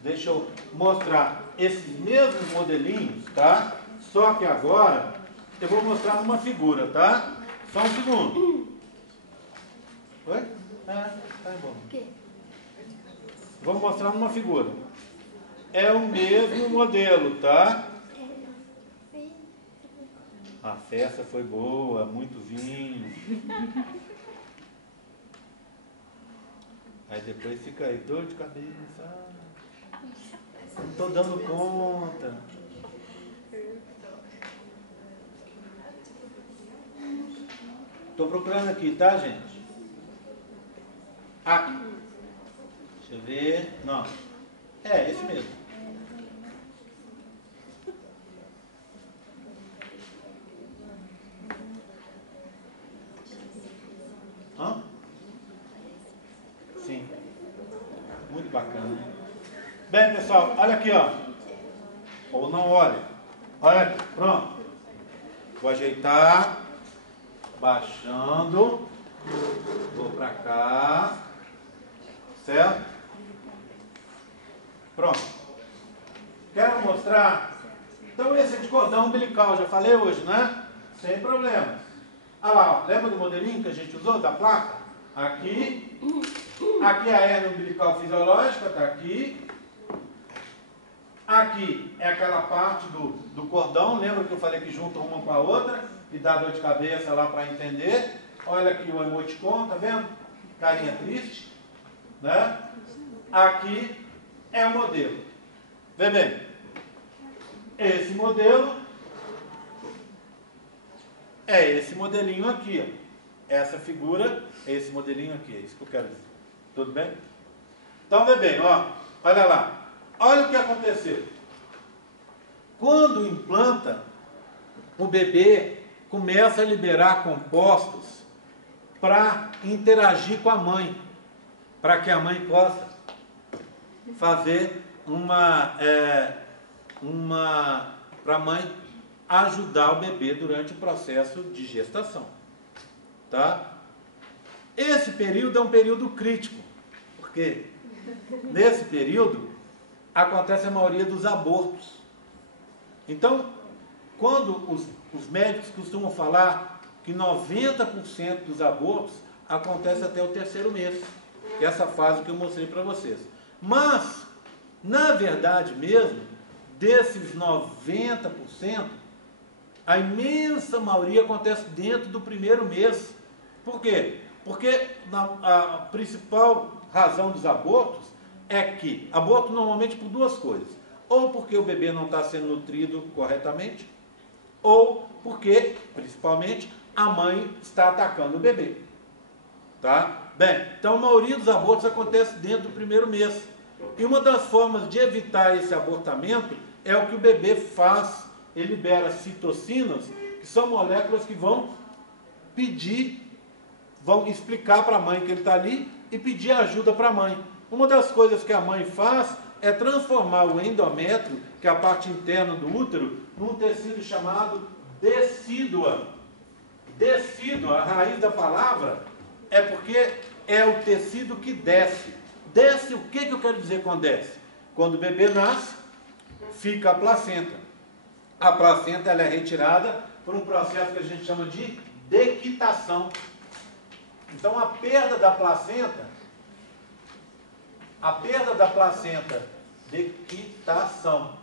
Deixa eu mostrar esses mesmos modelinhos, tá? Só que agora eu vou mostrar numa figura, tá? Só um segundo. Oi? Tá bom. O quê? Vou mostrar numa figura. É o mesmo modelo, tá? A festa foi boa, muito vinho. Aí depois fica aí, dor de cabeça. Não estou dando conta. Estou procurando aqui, tá, gente? Aqui. Deixa eu ver. Não. É, esse mesmo. Hã? Sim. Muito bacana. Bem, pessoal, olha aqui, ó. Ou não olha. Olha aqui, pronto. Vou ajeitar. Baixando. Vou pra cá. Certo? Pronto. Quero mostrar. Então esse é de cordão umbilical, já falei hoje, né? Sem problema. Olha lá, ó. Lembra do modelinho que a gente usou, da placa? Aqui. Aqui é a hernia umbilical fisiológica, está aqui. Aqui é aquela parte do cordão, lembra que eu falei que junta uma com a outra e dá dor de cabeça lá para entender. Olha aqui o emoticon, tá vendo? Carinha triste, né? Aqui é o modelo. Vê bem, esse modelo é esse modelinho aqui, ó. Essa figura é esse modelinho aqui, é isso que eu quero dizer. Tudo bem? Então, vê bem, ó, olha lá. Olha o que aconteceu. Quando implanta, o bebê começa a liberar compostos para interagir com a mãe, para que a mãe possa fazer para a mãe ajudar o bebê durante o processo de gestação. Tá? Esse período é um período crítico, porque nesse período acontece a maioria dos abortos. Então, quando os médicos costumam falar que 90% dos abortos acontece até o 3º mês, que é essa fase que eu mostrei para vocês. Mas, na verdade mesmo, desses 90%, a imensa maioria acontece dentro do 1º mês. Por quê? Porque a principal razão dos abortos é que aborto normalmente por duas coisas. Ou porque o bebê não está sendo nutrido corretamente, ou porque, principalmente, a mãe está atacando o bebê. Tá? Bem, então a maioria dos abortos acontece dentro do 1º mês. E uma das formas de evitar esse abortamento é o que o bebê faz. Ele libera citocinas, que são moléculas que vão explicar para a mãe que ele está ali e pedir ajuda para a mãe. Uma das coisas que a mãe faz é transformar o endométrio, que é a parte interna do útero, num tecido chamado decídua. Decídua, a raiz da palavra, é porque é o tecido que desce. Desce, o que eu quero dizer com desce? Quando o bebê nasce, fica a placenta. A placenta ela é retirada por um processo que a gente chama de dequitação. Então a perda da placenta, dequitação,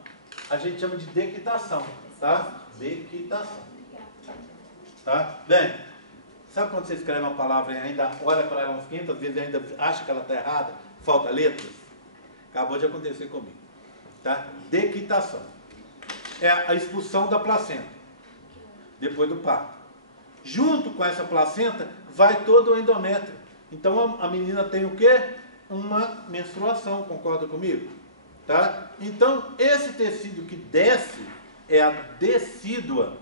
a gente chama de dequitação, tá? Dequitação. Tá? Bem, sabe quando você escreve uma palavra e ainda olha para ela umas 500 vezes e ainda acha que ela está errada? Falta letras? Acabou de acontecer comigo. Tá? Dequitação. É a expulsão da placenta, depois do parto. Junto com essa placenta, vai todo o endométrio. Então, a menina tem o quê? Uma menstruação, concorda comigo? Tá? Então, esse tecido que desce é a decídua.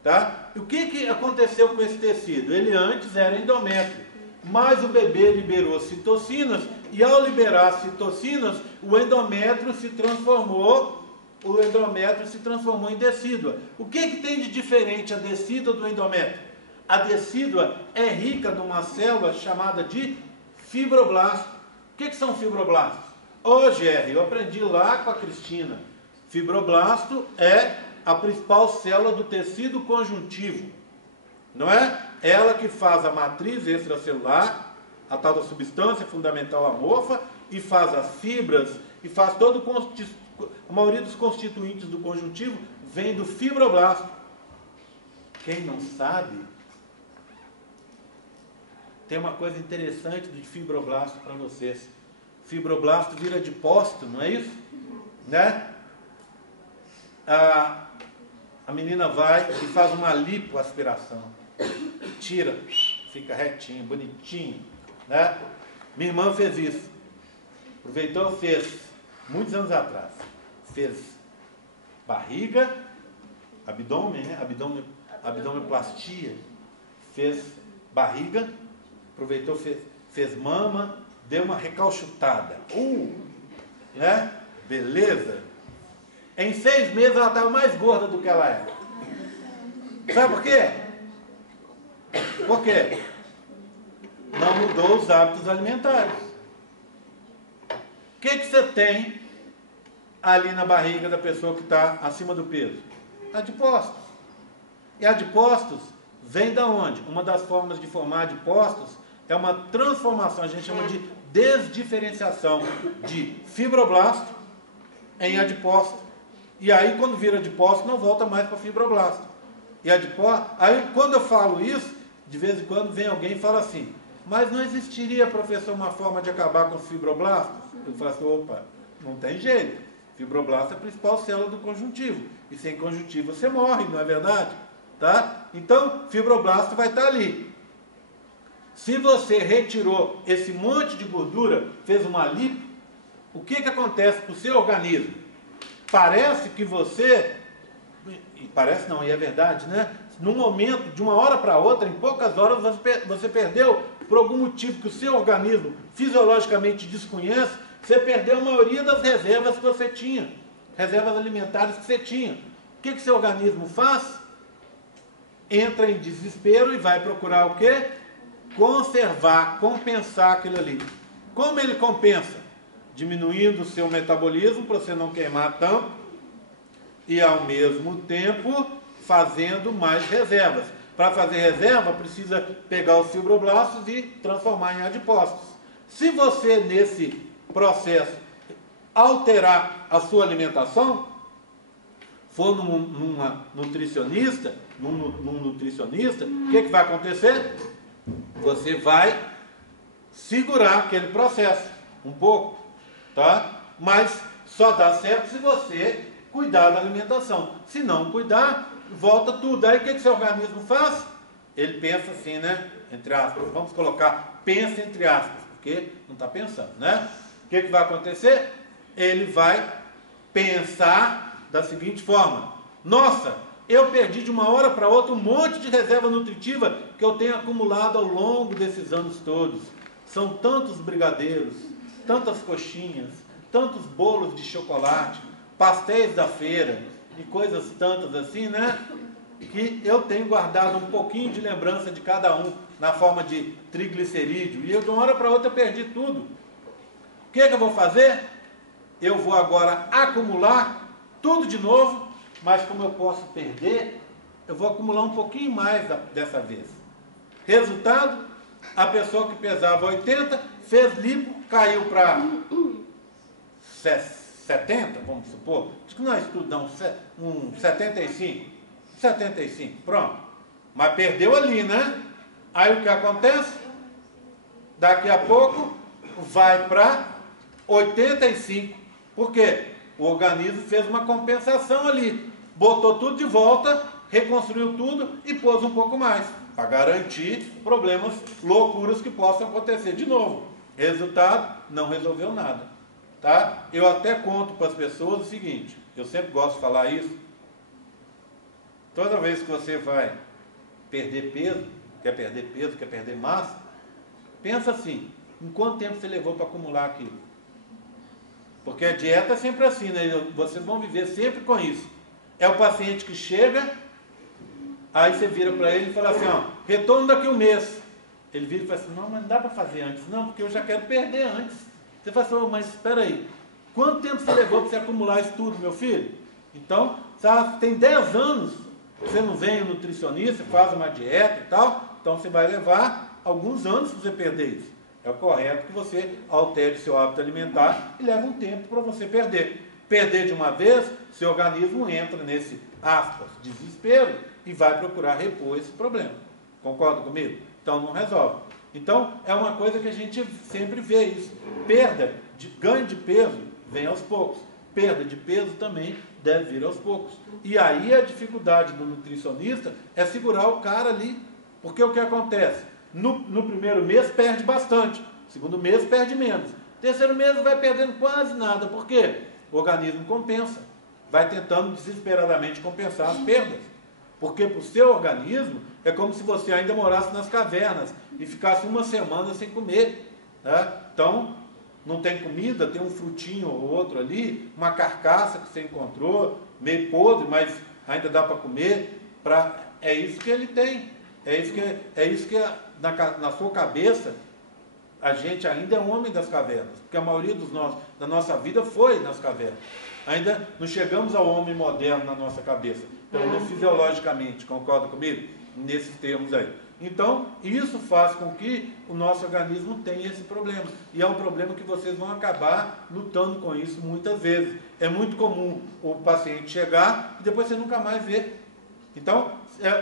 Tá? E o que aconteceu com esse tecido? Ele antes era endométrio, mas o bebê liberou citocinas, e ao liberar citocinas, o endométrio se transformou em decídua. O que tem de diferente a decídua do endométrio? A decídua é rica numa célula chamada de fibroblast. O que são fibroblastos? Jerry, eu aprendi lá com a Cristina. Fibroblasto é a principal célula do tecido conjuntivo. Não é? Ela que faz a matriz extracelular, a tal da substância fundamental amorfa, e faz as fibras, e faz todo a maioria dos constituintes do conjuntivo vem do fibroblasto. Quem não sabe, tem uma coisa interessante do fibroblasto para vocês. Fibroblasto vira adipócito, não é isso? Né? A menina vai e faz uma lipoaspiração. Tira, fica retinho, bonitinho. Né? Minha irmã fez isso. Aproveitou, fez, muitos anos atrás. Fez barriga, abdômen, né? Abdominoplastia. Fez barriga, aproveitou, fez mama, deu uma recalchutada. Né? Beleza? Em 6 meses ela estava mais gorda do que ela era. Sabe por quê? Por quê? Não mudou os hábitos alimentares. O que você tem ali na barriga da pessoa que está acima do peso? Adipócitos. E adipócitos vem da onde? Uma das formas de formar adipócitos é uma transformação, a gente chama de desdiferenciação de fibroblasto em adipócito. E aí, quando vira adipócito, não volta mais para fibroblasto. E adipócito, aí, quando eu falo isso, de vez em quando vem alguém e fala assim: mas não existiria, professor, uma forma de acabar com os fibroblastos? Eu falo assim: opa, Não tem jeito. Fibroblasto é a principal célula do conjuntivo. E sem conjuntivo você morre, não é verdade? Tá? Então, fibroblasto vai estar ali. Se você retirou esse monte de gordura, fez uma lipo, o que acontece para o seu organismo? Parece que você... Parece não, e é verdade, né? Num momento, de uma hora para outra, em poucas horas, você perdeu, por algum motivo que o seu organismo fisiologicamente desconhece, você perdeu a maioria das reservas que você tinha, reservas alimentares que você tinha. O que seu organismo faz? Entra em desespero e vai procurar o quê? Conservar, compensar aquilo ali. Como ele compensa? Diminuindo o seu metabolismo para você não queimar tanto e ao mesmo tempo fazendo mais reservas. Para fazer reserva precisa pegar os fibroblastos e transformar em adipócitos. Se você nesse processo alterar a sua alimentação, for num nutricionista, o que vai acontecer? Você vai segurar aquele processo um pouco, tá? Mas só dá certo se você cuidar da alimentação. Se não cuidar, volta tudo. Aí o que seu organismo faz? Ele pensa assim, né? Entre aspas. Vamos colocar pensa entre aspas, porque não está pensando, né? O que vai acontecer? Ele vai pensar da seguinte forma: nossa, eu perdi de uma hora para outra um monte de reserva nutritiva que eu tenho acumulado ao longo desses anos todos. São tantos brigadeiros, tantas coxinhas, tantos bolos de chocolate, pastéis da feira e coisas tantas assim, né? Que eu tenho guardado um pouquinho de lembrança de cada um na forma de triglicerídeo. E eu de uma hora para outra perdi tudo. O que eu vou fazer? Eu vou agora acumular tudo de novo, mas como eu posso perder, eu vou acumular um pouquinho mais dessa vez. Resultado, a pessoa que pesava 80, fez lipo, caiu para 70, vamos supor. Acho que não é isso tudo, não. 75. 75, pronto. Mas perdeu ali, né? Aí o que acontece? Daqui a pouco vai para 85. Por quê? O organismo fez uma compensação ali. Botou tudo de volta, reconstruiu tudo e pôs um pouco mais. Para garantir problemas, loucuras que possam acontecer de novo. Resultado, não resolveu nada. Tá? Eu até conto para as pessoas o seguinte, eu sempre gosto de falar isso. Toda vez que você vai perder peso, quer perder massa, pensa assim, em quanto tempo você levou para acumular aquilo? Porque a dieta é sempre assim, né? Vocês vão viver sempre com isso. É o paciente que chega, aí você vira para ele e fala assim, ó, retorno daqui a um mês. Ele vira e fala assim, não, mas não dá para fazer antes. Não, porque eu já quero perder antes. Você fala assim, oh, mas espera aí, quanto tempo você levou para você acumular isso tudo, meu filho? Então, sabe, tem 10 anos, você não vem um nutricionista, faz uma dieta e tal, então você vai levar alguns anos para você perder isso. É o correto que você altere seu hábito alimentar e leva um tempo para você perder. Perder de uma vez, seu organismo entra nesse, aspas, desespero e vai procurar repor esse problema. Concorda comigo? Então não resolve. Então é uma coisa que a gente sempre vê isso. Ganho de peso vem aos poucos. Perda de peso também deve vir aos poucos. E aí a dificuldade do nutricionista é segurar o cara ali. Porque o que acontece? No primeiro mês perde bastante. No segundo mês perde menos. No terceiro mês vai perdendo quase nada. Por quê? O organismo compensa. Vai tentando desesperadamente compensar as perdas. Porque para o seu organismo é como se você ainda morasse nas cavernas e ficasse uma semana sem comer. Né? Então, não tem comida, tem um frutinho ou outro ali, uma carcaça que você encontrou, meio podre, mas ainda dá para comer. É isso que ele tem. É isso que na sua cabeça, a gente ainda é um homem das cavernas. Porque a maioria da nossa vida foi nas cavernas. Ainda não chegamos ao homem moderno na nossa cabeça. Pelo menos fisiologicamente, concorda comigo? Nesses termos aí. Então, isso faz com que o nosso organismo tenha esse problema. E é um problema que vocês vão acabar lutando com isso muitas vezes. É muito comum o paciente chegar e depois você nunca mais vê. Então,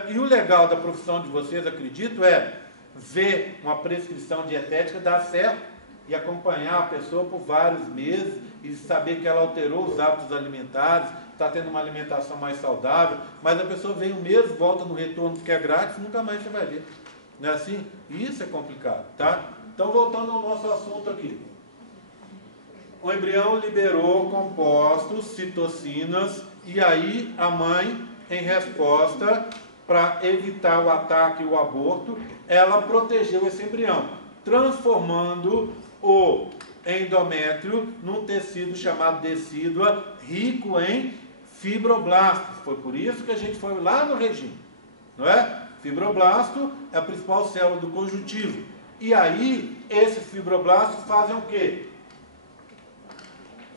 e o legal da profissão de vocês, acredito, é ver uma prescrição dietética dar certo e acompanhar a pessoa por vários meses e saber que ela alterou os hábitos alimentares, está tendo uma alimentação mais saudável, mas a pessoa vem um mês, volta no retorno que é grátis, nunca mais você vai ver. Não é assim? Isso é complicado, tá? Então, voltando ao nosso assunto aqui. O embrião liberou compostos, citocinas, e aí a mãe, em resposta, para evitar o ataque e o aborto, ela protegeu esse embrião, transformando o endométrio num tecido chamado decídua, rico em fibroblastos. Foi por isso que a gente foi lá no regime, não é? Fibroblasto é a principal célula do conjuntivo. E aí, esses fibroblastos fazem o quê?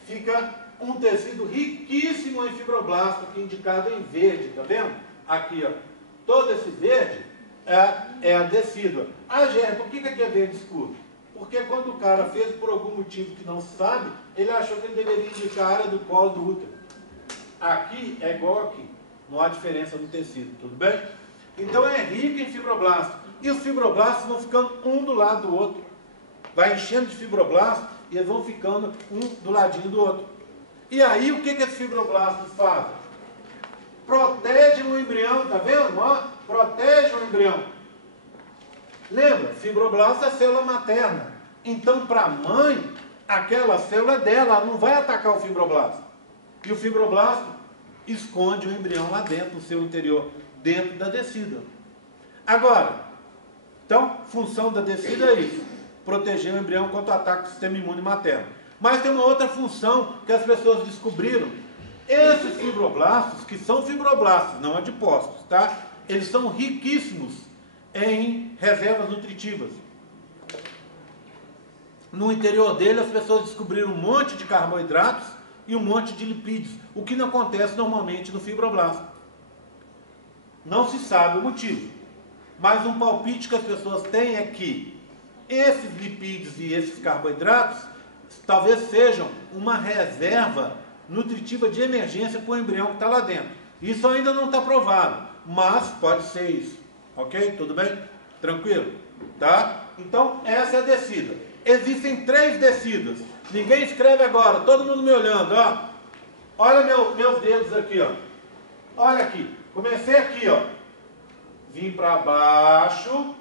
Fica um tecido riquíssimo em fibroblasto, aqui indicado em verde, tá vendo? Aqui, ó. Todo esse verde é a decídua. Ah, Gerson, por que aqui é verde escuro? Porque quando o cara fez por algum motivo que não se sabe, ele achou que ele deveria indicar a área do colo do útero. Aqui é igual aqui. Não há diferença no tecido, tudo bem? Então é rico em fibroblasto. E os fibroblastos vão ficando um do lado do outro. Vai enchendo de fibroblastos e eles vão ficando um do ladinho do outro. E aí o que esses fibroblastos fazem? Protegem o embrião, tá vendo? Ó, protege o embrião. Lembra, fibroblasto é célula materna. Então, para a mãe, aquela célula é dela, ela não vai atacar o fibroblasto. E o fibroblasto esconde o embrião lá dentro, no seu interior, dentro da decídua. Agora, então, função da decídua é isso: proteger o embrião contra o ataque do sistema imune materno. Mas tem uma outra função que as pessoas descobriram. Esses fibroblastos, que são fibroblastos, não adipócitos, tá? Eles são riquíssimos em reservas nutritivas. No interior dele, as pessoas descobriram um monte de carboidratos e um monte de lipídios, o que não acontece normalmente no fibroblasto. Não se sabe o motivo, mas um palpite que as pessoas têm é que esses lipídios e esses carboidratos talvez sejam uma reserva nutritiva de emergência para o embrião que está lá dentro. Isso ainda não está provado, mas pode ser isso. Ok? Tudo bem? Tranquilo? Tá? Então, essa é a decídua. Existem 3 decíduas. Ninguém escreve agora, todo mundo me olhando, ó. Olha meus dedos aqui, ó. Olha aqui. Comecei aqui, ó. Vim para baixo.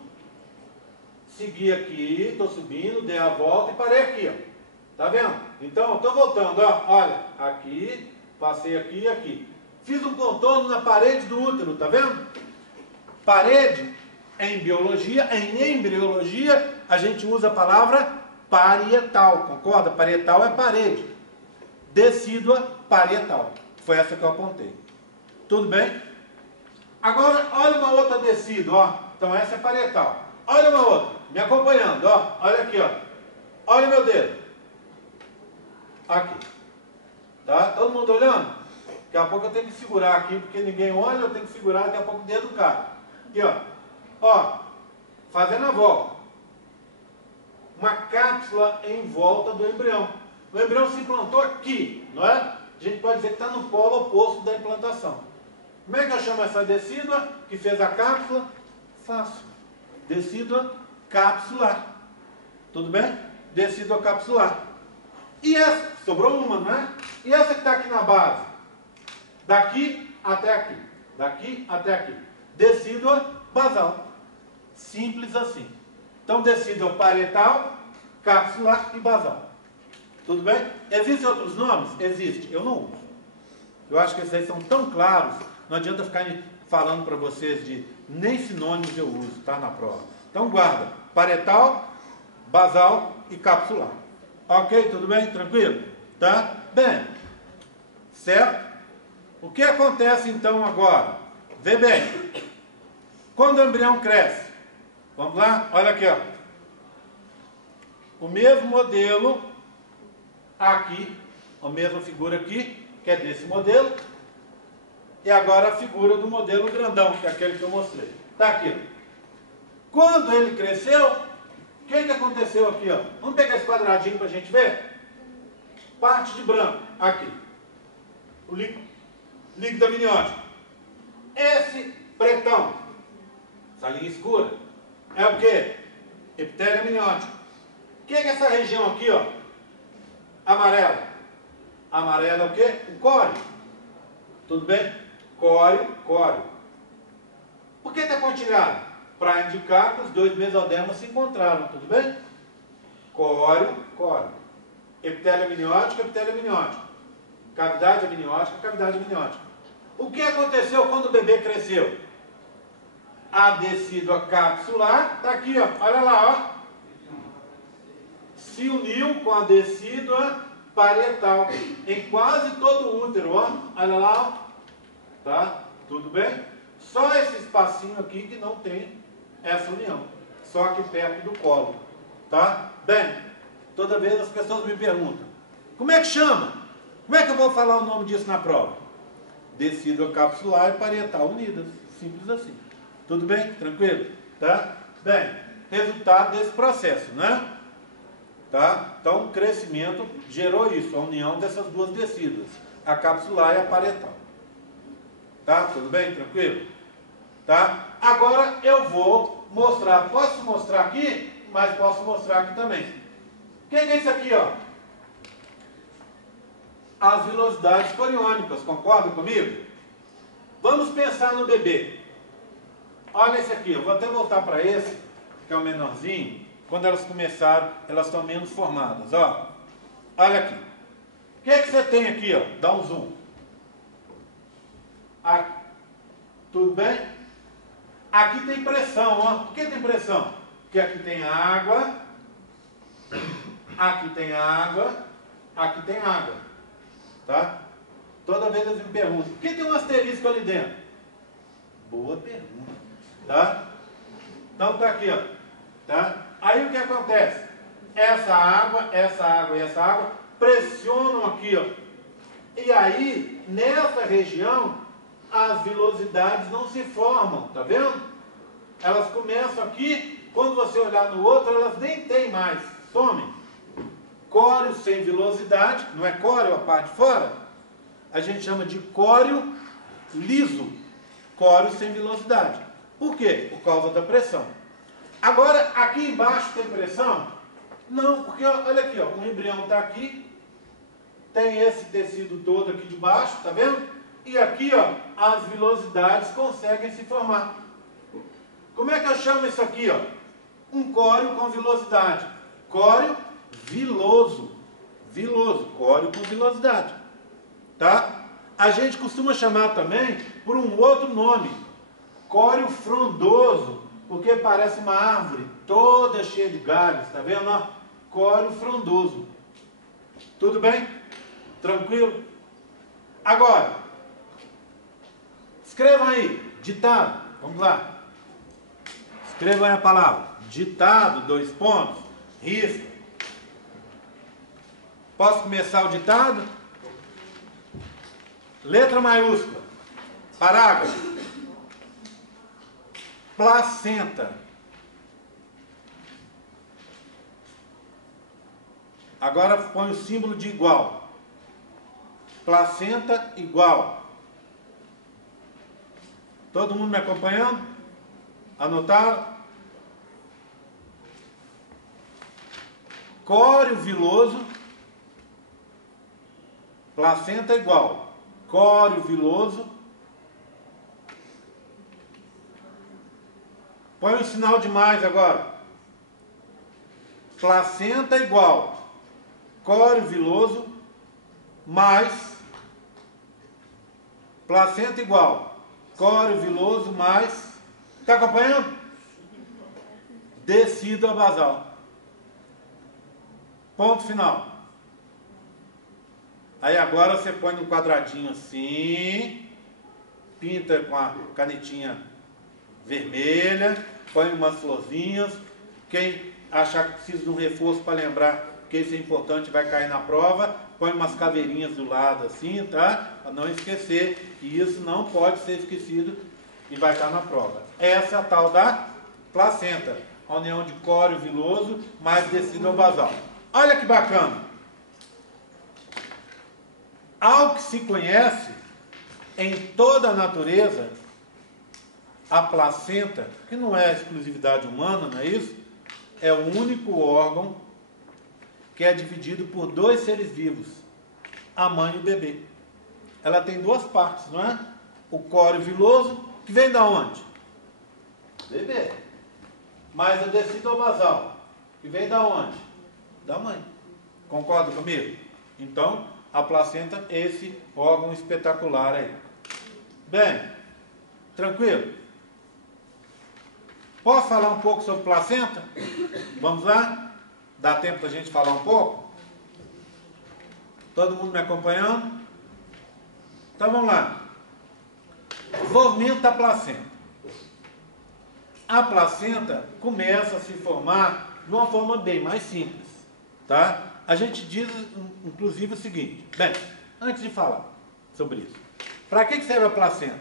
Segui aqui, estou subindo, dei a volta e parei aqui, ó. Tá vendo? Então, estou voltando, ó. Olha, aqui, passei aqui e aqui. Fiz um contorno na parede do útero, tá vendo? Parede, em biologia, em embriologia, a gente usa a palavra parietal, concorda? Parietal é parede. Decídua parietal. Foi essa que eu apontei. Tudo bem? Agora, olha uma outra decídua, ó. Então, essa é parietal. Olha uma outra, me acompanhando, ó. Olha aqui, ó. Olha meu dedo. Aqui. Tá? Todo mundo olhando? Daqui a pouco eu tenho que segurar aqui, porque ninguém olha, eu tenho que segurar, daqui a pouco o dedo cai. Aqui, ó. Ó, fazendo a volta. Uma cápsula em volta do embrião. O embrião se implantou aqui, não é? A gente pode dizer que está no polo oposto da implantação. Como é que eu chamo essa decídua que fez a cápsula? Fácil. Decídua capsular. Tudo bem? Decídua capsular. E essa, sobrou uma, não é? E essa que está aqui na base? Daqui até aqui. Daqui até aqui. Decídua basal. Simples assim. Então, decídua parietal, capsular e basal. Tudo bem? Existem outros nomes? Existe. Eu não uso. Eu acho que esses aí são tão claros, não adianta ficar falando para vocês de nem sinônimos eu uso, tá? Na prova. Então, guarda. Parietal, basal e capsular. Ok? Tudo bem? Tranquilo? Tá? Bem. Certo? O que acontece então agora? Vê bem. Quando o embrião cresce, vamos lá? Olha aqui, ó. O mesmo modelo aqui, a mesma figura aqui, que é desse modelo, e agora a figura do modelo grandão, que é aquele que eu mostrei. Tá aqui. Quando ele cresceu, o que aconteceu aqui, ó? Vamos pegar esse quadradinho para a gente ver? Parte de branco, aqui. O líquido amniótico. Esse pretão, essa linha escura, é o quê? Epitélio amniótico. O que é essa região aqui, ó? Amarela? amarelo é o quê? O córeo. Tudo bem? Córeo, córeo. Por que está pontilhado? Para indicar que os dois mesodermos se encontraram, tudo bem? Córeo, córeo. Epitélio amniótico, epitélio amniótico. Cavidade amniótica, cavidade amniótica. O que aconteceu quando o bebê cresceu? A decídua capsular, está aqui, ó, olha lá, ó. Se uniu com a decídua parietal em quase todo o útero, ó. Olha lá, ó. Tá? Tudo bem? Só esse espacinho aqui que não tem essa união. Só aqui perto do colo. Tá? Bem, toda vez as pessoas me perguntam, como é que chama? Como é que eu vou falar o nome disso na prova? Decídua capsular e parietal unidas. Simples assim. Tudo bem? Tranquilo? Tá? Bem, resultado desse processo, né? Tá? Então, o crescimento gerou isso, a união dessas duas decíduas, a capsular e a parietal. Tá? Tudo bem? Tranquilo? Tá? Agora eu vou mostrar, posso mostrar aqui, mas posso mostrar aqui também. O que é isso aqui, ó? As velocidades coriônicas, concorda comigo? Vamos pensar no bebê. Olha esse aqui, eu vou até voltar para esse, que é o menorzinho. Quando elas começaram, elas estão menos formadas, ó. Olha aqui. O que é que você tem aqui, ó? Dá um zoom. Aqui. Tudo bem? Aqui tem pressão, ó. Por que tem pressão? Porque aqui tem água, aqui tem água, aqui tem água. Tá? Toda vez eles me perguntam, por que tem um asterisco ali dentro? Boa pergunta. Tá? Então tá aqui, ó. Tá? Aí o que acontece? Essa água e essa água pressionam aqui, ó. E aí, nessa região, as vilosidades não se formam, tá vendo? Elas começam aqui, quando você olhar no outro, elas nem tem mais, somem. Córeo sem vilosidade, não é córeo a parte de fora? A gente chama de córeo liso, córeo sem vilosidade. Por quê? Por causa da pressão. Agora, aqui embaixo tem pressão? Não, porque olha aqui, ó, o embrião está aqui, tem esse tecido todo aqui de baixo, tá vendo? E aqui, ó, as vilosidades conseguem se formar. Como é que eu chamo isso aqui, ó? Um córeo com vilosidade. Córeo viloso. Viloso, córeo com vilosidade. Tá? A gente costuma chamar também por um outro nome. Córeo frondoso, porque parece uma árvore toda cheia de galhos, tá vendo? Ó? Córeo frondoso. Tudo bem? Tranquilo? Agora, escrevam aí, ditado. Vamos lá. Escrevam aí a palavra. Ditado, 2 pontos. Risca. Posso começar o ditado? Letra maiúscula. Parágrafo. Placenta. Agora põe o símbolo de igual. Placenta igual. Todo mundo me acompanhando? Anotaram? Córeo viloso. Placenta igual. Córeo viloso. Põe um sinal de mais agora. Placenta igual. Córeo viloso mais. Placenta igual. Córeo viloso mais. Está acompanhando? Decídua basal. Ponto final. Aí agora você põe num quadradinho assim, pinta com a canetinha vermelha, põe umas florzinhas. Quem achar que precisa de um reforço para lembrar que isso é importante vai cair na prova, põe umas caveirinhas do lado assim, tá? Para não esquecer que isso não pode ser esquecido e vai estar na prova. Essa é a tal da placenta, a união de córeo viloso mais decídua basal. Olha que bacana. Ao que se conhece, em toda a natureza, a placenta, que não é exclusividade humana, não é isso? É o único órgão que é dividido por 2 seres vivos. a mãe e o bebê. Ela tem duas partes, não é? O córeo viloso, que vem da onde? Bebê. Mas a descida basal, que vem da onde? Da mãe. Concorda comigo? Então, a placenta é esse órgão espetacular aí. Bem, tranquilo? Posso falar um pouco sobre placenta? Vamos lá? Dá tempo para a gente falar um pouco? Todo mundo me acompanhando? Então vamos lá. Desenvolvimento da placenta. A placenta começa a se formar de uma forma bem mais simples, tá? A gente diz, inclusive, o seguinte. Bem, antes de falar sobre isso, para que serve a placenta?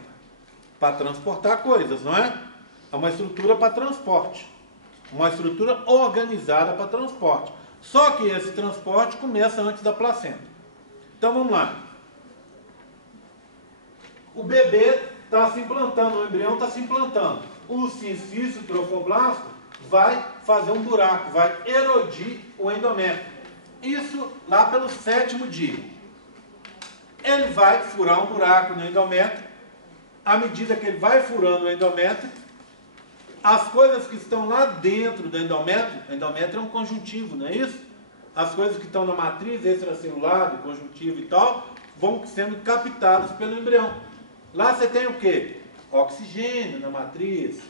Para transportar coisas, não é? É uma estrutura para transporte, uma estrutura organizada para transporte. Só que esse transporte começa antes da placenta. Então vamos lá. O bebê está se implantando, o embrião está se implantando. O cincício trofoblasto vai fazer um buraco, vai erodir o endométrio. Isso lá pelo 7º dia. Ele vai furar um buraco no endométrio. À medida que ele vai furando o endométrio, as coisas que estão lá dentro do endométrio é um conjuntivo, não é isso? As coisas que estão na matriz extracelular, do conjuntivo e tal, vão sendo captadas pelo embrião. Lá você tem o quê? Oxigênio na matriz.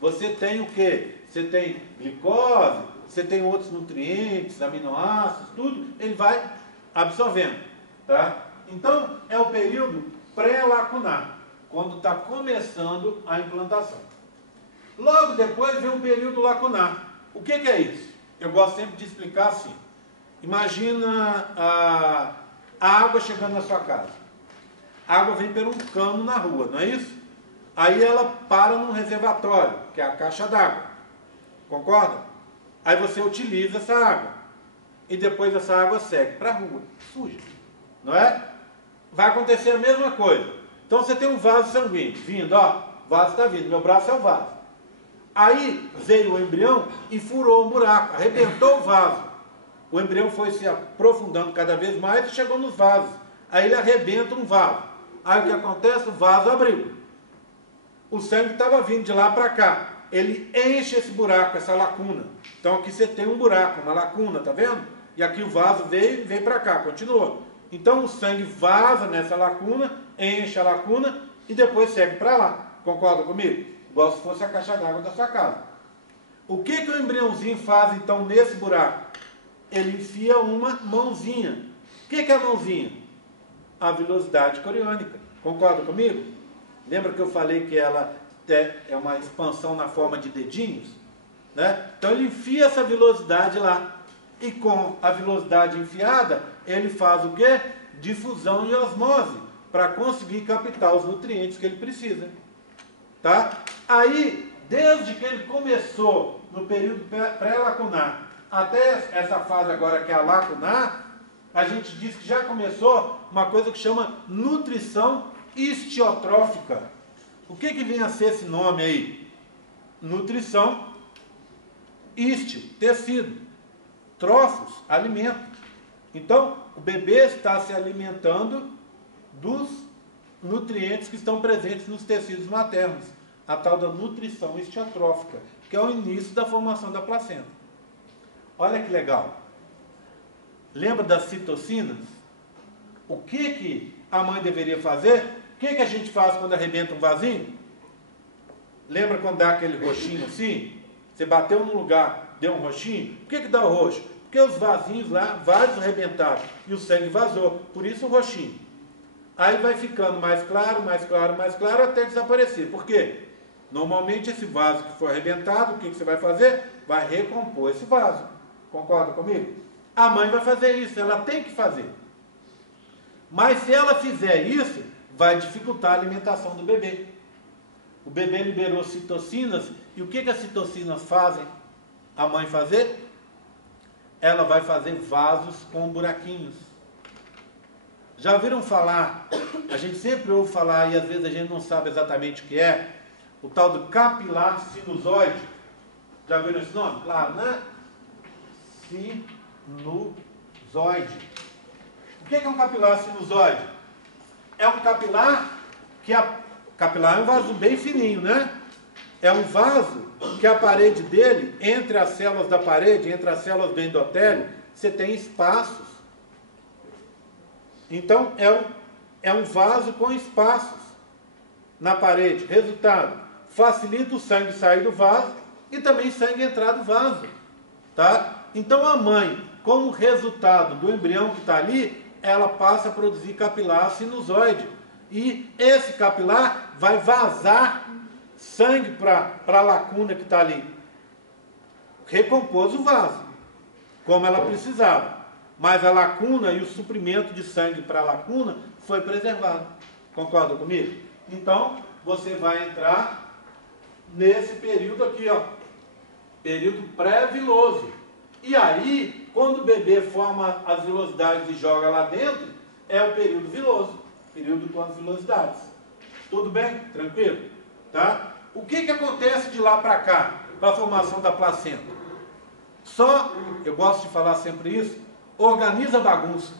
Você tem o quê? Você tem glicose, você tem outros nutrientes, aminoácidos, tudo, ele vai absorvendo, tá? Então, é o período pré-lacunar, quando está começando a implantação. Logo depois vem um período lacunar. O que é isso? Eu gosto sempre de explicar assim. Imagina a água chegando na sua casa. A água vem por um cano na rua, não é isso? Aí ela para num reservatório, que é a caixa d'água. Concorda? Aí você utiliza essa água. E depois essa água segue para a rua, suja. Não é? Vai acontecer a mesma coisa. Então você tem um vaso sanguíneo vindo, ó. O vaso está vindo, meu braço é o vaso. Aí veio o embrião e furou um buraco, arrebentou o vaso. O embrião foi se aprofundando cada vez mais e chegou nos vasos. Aí ele arrebenta um vaso. Aí o que acontece? O vaso abriu. O sangue estava vindo de lá para cá. Ele enche esse buraco, essa lacuna. Então aqui você tem um buraco, uma lacuna, tá vendo? E aqui o vaso veio e veio para cá, continuou. Então o sangue vaza nessa lacuna, enche a lacuna e depois segue para lá. Concorda comigo? Igual se fosse a caixa d'água da sua casa. O que o embriãozinho faz então nesse buraco? Ele enfia uma mãozinha. O que é a mãozinha? A vilosidade coriônica. Concorda comigo? Lembra que eu falei que ela é uma expansão na forma de dedinhos? Né? Então ele enfia essa vilosidade lá. E com a vilosidade enfiada, ele faz o quê? Difusão e osmose, para conseguir captar os nutrientes que ele precisa. Tá? Aí, desde que ele começou no período pré-lacunar, até essa fase agora que é a lacunar, a gente diz que já começou uma coisa que chama nutrição histiotrófica. O que vem a ser esse nome aí? Nutrição, histio, tecido, trófos, alimento. Então, o bebê está se alimentando dos nutrientes que estão presentes nos tecidos maternos. A tal da nutrição histiotrófica, que é o início da formação da placenta. Olha que legal. Lembra das citocinas? O que a mãe deveria fazer? O que a gente faz quando arrebenta um vasinho? Lembra quando dá aquele roxinho assim? Você bateu num lugar, deu um roxinho? Por que dá o roxo? Porque os vasinhos lá, vários arrebentaram e o sangue vazou. Por isso o roxinho. Aí vai ficando mais claro, mais claro, mais claro, até desaparecer. Por quê? Normalmente esse vaso que foi arrebentado, o que você vai fazer? Vai recompor esse vaso. Concorda comigo? A mãe vai fazer isso, ela tem que fazer. Mas se ela fizer isso, vai dificultar a alimentação do bebê. O bebê liberou citocinas, e o que as citocinas fazem? A mãe fazer? Ela vai fazer vasos com buraquinhos. Já ouviram falar, a gente sempre ouve falar, e às vezes a gente não sabe exatamente o que é, o tal do capilar sinusoide. Já viram esse nome? Claro, né? Sinusoide. O que é um capilar sinusoide? É um capilar que capilar é um vaso bem fininho, né? É um vaso que a parede dele, entre as células da parede, entre as células do endotélio, você tem espaços. Então, é um vaso com espaços na parede. Resultado, facilita o sangue sair do vaso e também sangue entrar do vaso. Tá? Então, a mãe, como resultado do embrião que está ali, ela passa a produzir capilar sinusoide. E esse capilar vai vazar sangue para a lacuna que está ali. Recompôs o vaso, como ela precisava. Mas a lacuna e o suprimento de sangue para a lacuna foi preservado. Concorda comigo? Então, você vai entrar nesse período aqui, ó. Período pré-viloso. E aí, quando o bebê forma as vilosidades e joga lá dentro, é o período viloso. Período com as vilosidades. Tudo bem? Tranquilo? Tá? O que acontece de lá para cá, para a formação da placenta? Só, eu gosto de falar sempre isso, organiza a bagunça.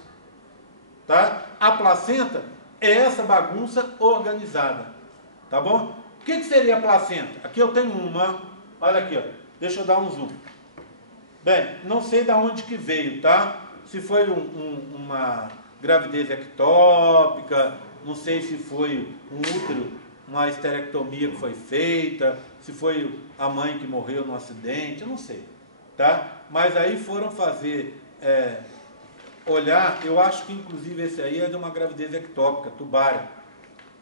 Tá? A placenta é essa bagunça organizada. Tá bom? O que seria a placenta? Aqui eu tenho uma, olha aqui, ó. Deixa eu dar um zoom. Bem, não sei de onde que veio, tá? Se foi uma gravidez ectópica, não sei se foi um útero, uma esterectomia que foi feita, se foi a mãe que morreu num acidente, eu não sei, tá? Mas aí foram fazer, olhar, eu acho que inclusive esse aí é de uma gravidez ectópica, tubária.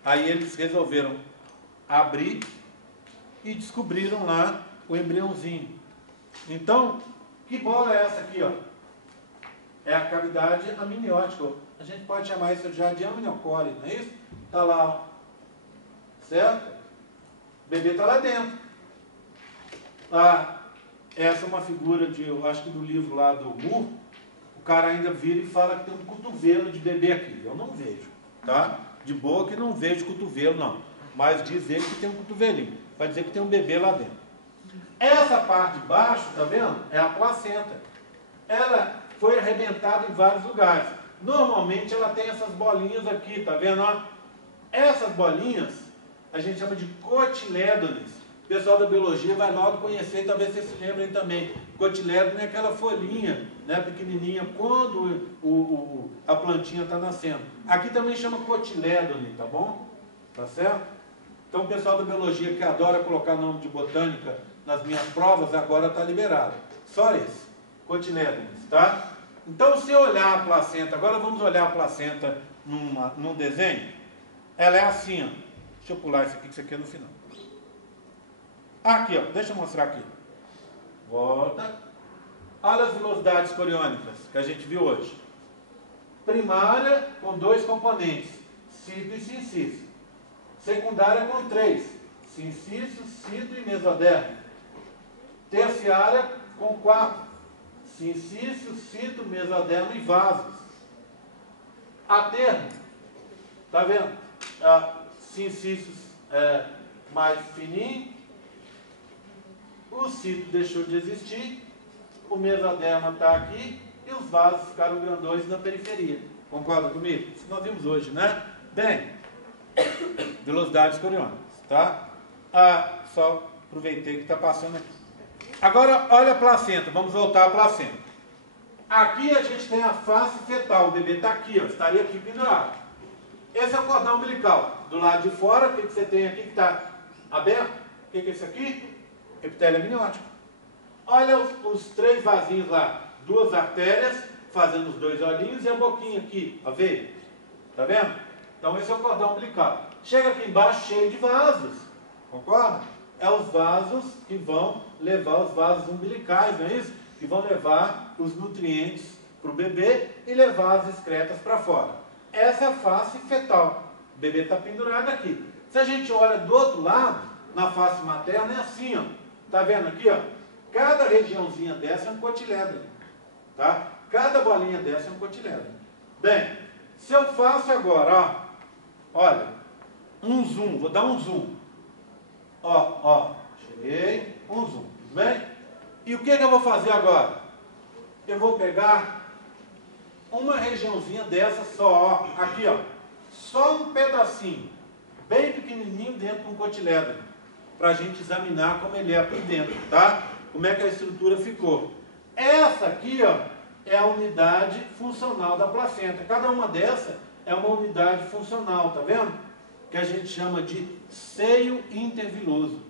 Aí eles resolveram abrir e descobriram lá o embriãozinho. Então, que bola é essa aqui, ó? É a cavidade amniótica. A gente pode chamar isso já de amniocore, não é isso? Está lá, ó. Certo? O bebê está lá dentro. Essa é uma figura eu acho que do livro lá do Moore. O cara ainda vira e fala que tem um cotovelo de bebê aqui. Eu não vejo, tá? De boa que não vejo cotovelo, não. Mas diz ele que tem um cotovelinho. Vai dizer que tem um bebê lá dentro. Essa parte de baixo, tá vendo? É a placenta. Ela foi arrebentada em vários lugares. Normalmente ela tem essas bolinhas aqui, tá vendo? Ó? Essas bolinhas a gente chama de cotilédones. O pessoal da biologia vai logo conhecer, talvez vocês se lembrem também. Cotilédone é aquela folhinha, né, pequenininha, quando a plantinha está nascendo. Aqui também chama cotilédone, tá bom? Tá certo? Então o pessoal da biologia que adora colocar nome de botânica nas minhas provas, agora está liberado. Só esse, cotilédones, tá? Então, se olhar a placenta, agora vamos olhar a placenta num desenho. Ela é assim, ó. Deixa eu pular isso aqui é no final. Aqui, ó, deixa eu mostrar aqui. Volta. Olha as velocidades coriônicas que a gente viu hoje. Primária com 2 componentes, cito e sincício. Secundária com 3, sincício, cito e mesodermo. Terciária com 4, sincício, cito, mesodermo e vasos. Aterno, tá vendo? Sincícios mais fininho, o cito deixou de existir, o mesoderma está aqui e os vasos ficaram grandões na periferia. Concorda comigo? Isso nós vimos hoje, né? Bem, velocidades coriônicas, tá? Só aproveitei que está passando aqui. Agora, olha a placenta, vamos voltar à placenta. Aqui a gente tem a face fetal, o bebê está aqui, ó, estaria aqui pendurado. Esse é o cordão umbilical. Do lado de fora, o que você tem aqui que está aberto? O que é isso aqui? Epitélio amniótico. Olha os 3 vasinhos lá, 2 artérias, fazendo os 2 olhinhos e a boquinha aqui, a veia. Tá vendo? Então esse é o cordão umbilical. Chega aqui embaixo cheio de vasos, concorda? É os vasos que vão levar os vasos umbilicais, não é isso? Que vão levar os nutrientes para o bebê e levar as excretas para fora. Essa é a face fetal. O bebê está pendurado aqui. Se a gente olha do outro lado, na face materna, é assim, ó. Tá vendo aqui, ó? Cada regiãozinha dessa é um cotilédone, tá? Cada bolinha dessa é um cotilédone. Bem, se eu faço agora, ó, olha, um zoom, vou dar um zoom. Ó, cheguei, um zoom, tudo bem? E o que eu vou fazer agora? Eu vou pegar uma regiãozinha dessa só, ó, aqui, ó, só um pedacinho, bem pequenininho dentro de um cotilédone, para a gente examinar como ele é por dentro, tá? Como é que a estrutura ficou. Essa aqui, ó, é a unidade funcional da placenta. Cada uma dessa é uma unidade funcional, tá vendo? Que a gente chama de seio interviloso,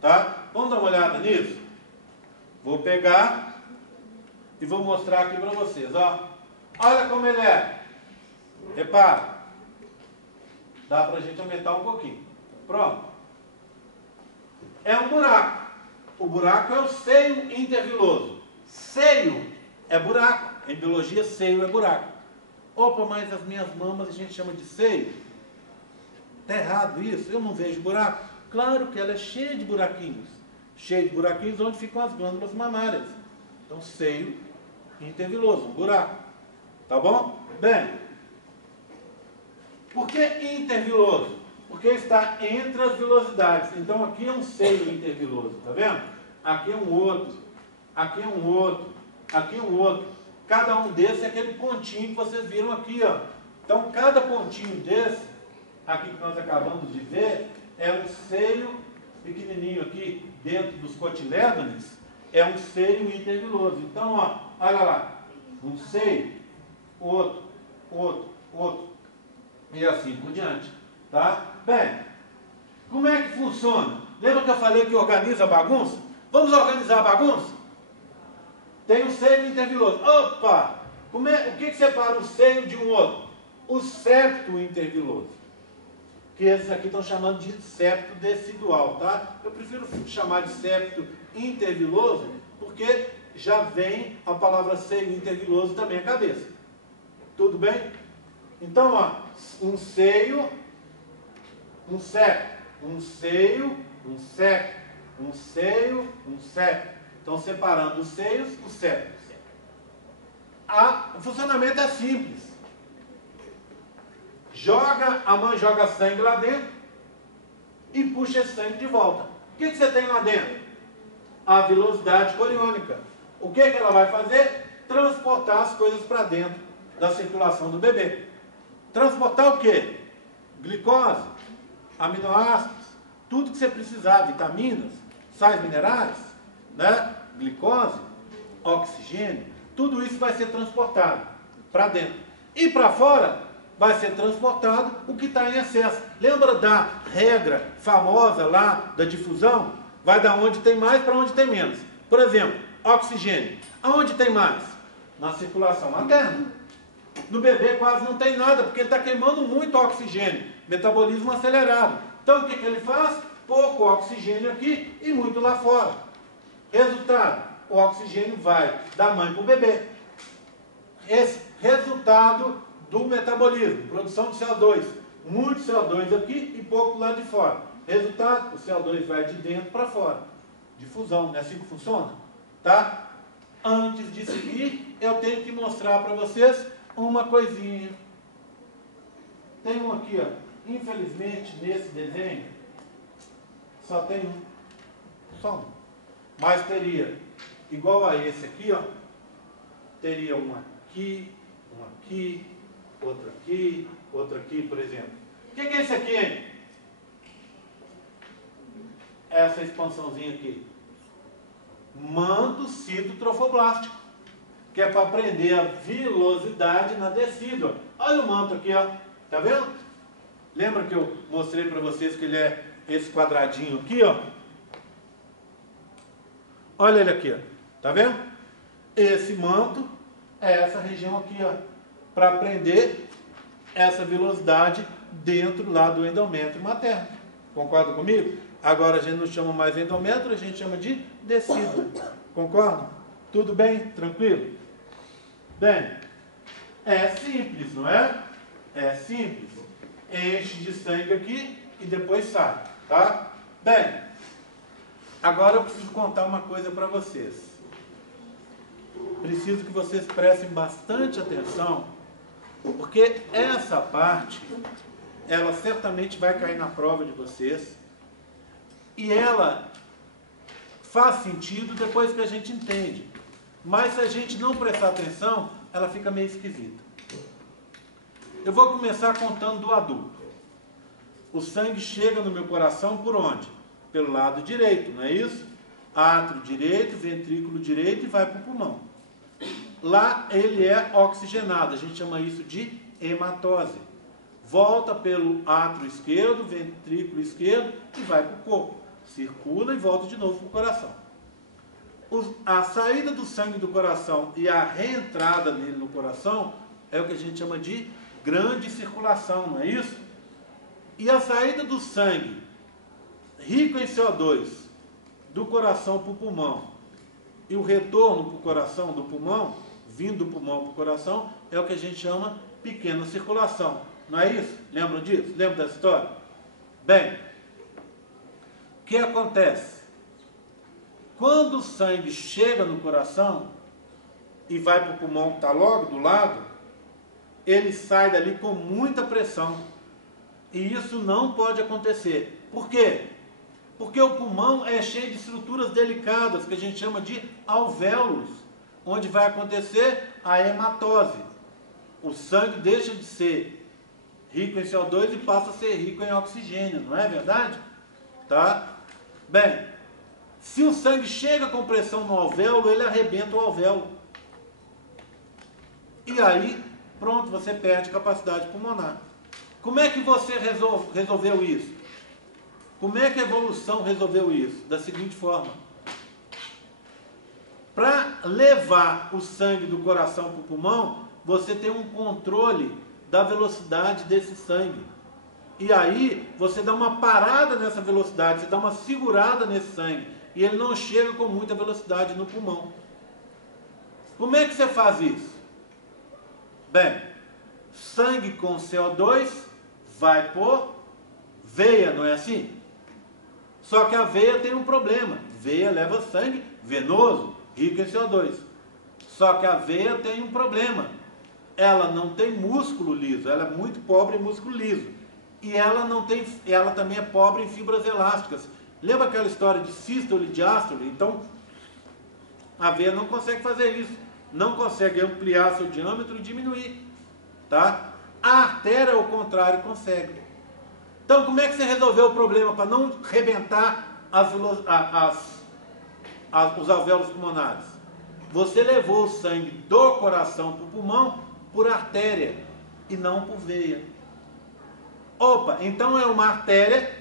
tá? Vamos dar uma olhada nisso? Vou pegar e vou mostrar aqui para vocês, ó. Olha como ele é. Repara. Dá para a gente aumentar um pouquinho. Pronto. É um buraco. O buraco é o seio interviloso. Seio é buraco. Em biologia, seio é buraco. Opa, mas as minhas mamas a gente chama de seio. Está errado isso? Eu não vejo buraco. Claro que ela é cheia de buraquinhos. Cheia de buraquinhos onde ficam as glândulas mamárias. Então, seio interviloso, um buraco. Tá bom? Bem, por que interviloso? Porque está entre as vilosidades. Então, aqui é um seio interviloso, tá vendo? Aqui é um outro, aqui é um outro, aqui é um outro. Cada um desses é aquele pontinho que vocês viram aqui, ó. Então, cada pontinho desse, aqui que nós acabamos de ver, é um seio pequenininho aqui dentro dos cotilédones, é um seio interviloso. Então, ó, olha lá, um seio, outro, outro, outro, e assim por diante, tá? Bem, como é que funciona? Lembra que eu falei que organiza a bagunça? Vamos organizar a bagunça? Tem um seio interviloso. Opa! O que separa um seio de um outro? O septo interviloso. Que esses aqui estão chamando de septo decidual, tá? Eu prefiro chamar de septo interviloso, porque já vem a palavra seio interviloso também à cabeça. Tudo bem? Então, ó, um seio, um septo, um seio, um septo, um seio, um septo. Então, separando os seios, os septos. O funcionamento é simples. A mãe joga sangue lá dentro e puxa esse sangue de volta. O que você tem lá dentro? A vilosidade coriônica. O que ela vai fazer? Transportar as coisas para dentro da circulação do bebê. Transportar o quê? Glicose, aminoácidos, tudo que você precisar, vitaminas, sais minerais, né? Glicose, oxigênio, tudo isso vai ser transportado para dentro. E para fora vai ser transportado o que está em excesso. Lembra da regra famosa lá da difusão? Vai da onde tem mais para onde tem menos. Por exemplo, oxigênio. Aonde tem mais? Na circulação materna. No bebê quase não tem nada, porque ele está queimando muito oxigênio. Metabolismo acelerado. Então o que ele faz? Pouco oxigênio aqui e muito lá fora. Resultado, o oxigênio vai da mãe para o bebê. Esse resultado do metabolismo, produção de CO2. Muito CO2 aqui e pouco lá de fora. Resultado, o CO2 vai de dentro para fora. Difusão, não é assim que funciona? Tá? Antes de seguir, eu tenho que mostrar para vocês uma coisinha. Tem um aqui, ó. Infelizmente, nesse desenho, só tem um. Só um. Mas teria, igual a esse aqui, ó. Teria um aqui, outro aqui, por exemplo. O que é esse aqui, hein? Essa expansãozinha aqui. Manto citotrofoblástico, que é para prender a vilosidade na descida. Olha o manto aqui, ó. Tá vendo? Lembra que eu mostrei para vocês que ele é esse quadradinho aqui, ó? Olha ele aqui, ó. Tá vendo? Esse manto é essa região aqui, ó, para prender essa velocidade dentro lá do endométrio materno. Concorda comigo? Agora a gente não chama mais endométrio, a gente chama de descida. Concorda? Tudo bem? Tranquilo? Bem, é simples, não é? É simples. Enche de sangue aqui e depois sai, tá? Bem, agora eu preciso contar uma coisa para vocês. Preciso que vocês prestem bastante atenção, porque essa parte, ela certamente vai cair na prova de vocês, e ela faz sentido depois que a gente entende. Mas se a gente não prestar atenção, ela fica meio esquisita. Eu vou começar contando do adulto. O sangue chega no meu coração por onde? Pelo lado direito, não é isso? Átrio direito, ventrículo direito e vai para o pulmão. Lá ele é oxigenado, a gente chama isso de hematose. Volta pelo átrio esquerdo, ventrículo esquerdo e vai para o corpo. Circula e volta de novo para o coração. A saída do sangue do coração e a reentrada nele no coração é o que a gente chama de grande circulação, não é isso? E a saída do sangue rico em CO2 do coração para o pulmão e o retorno para o coração do pulmão, vindo do pulmão para o coração, é o que a gente chama pequena circulação. Não é isso? Lembram disso? Lembram dessa história? Bem, o que acontece? Quando o sangue chega no coração e vai para o pulmão que está logo do lado, ele sai dali com muita pressão. E isso não pode acontecer. Por quê? Porque o pulmão é cheio de estruturas delicadas, que a gente chama de alvéolos, onde vai acontecer a hematose. O sangue deixa de ser rico em CO2 e passa a ser rico em oxigênio, não é verdade? Tá? Bem, se o sangue chega com pressão no alvéolo, ele arrebenta o alvéolo. E aí, pronto, você perde capacidade pulmonar. Como é que você resolveu isso? Como é que a evolução resolveu isso? Da seguinte forma. Para levar o sangue do coração para o pulmão, você tem um controle da velocidade desse sangue. E aí, você dá uma parada nessa velocidade, você dá uma segurada nesse sangue. E ele não chega com muita velocidade no pulmão. Como é que você faz isso? Bem, sangue com CO2 vai por veia, não é assim? Só que a veia tem um problema. Veia leva sangue venoso, rico em CO2. Só que a veia tem um problema. Ela não tem músculo liso, ela é muito pobre em músculo liso. E ela também é pobre em fibras elásticas. Lembra aquela história de sístole e diástole? Então, a veia não consegue fazer isso. Não consegue ampliar seu diâmetro e diminuir. Tá? A artéria, ao contrário, consegue. Então, como é que você resolveu o problema para não rebentar os alvéolos pulmonares? Você levou o sangue do coração para o pulmão por artéria e não por veia. Opa, então é uma artéria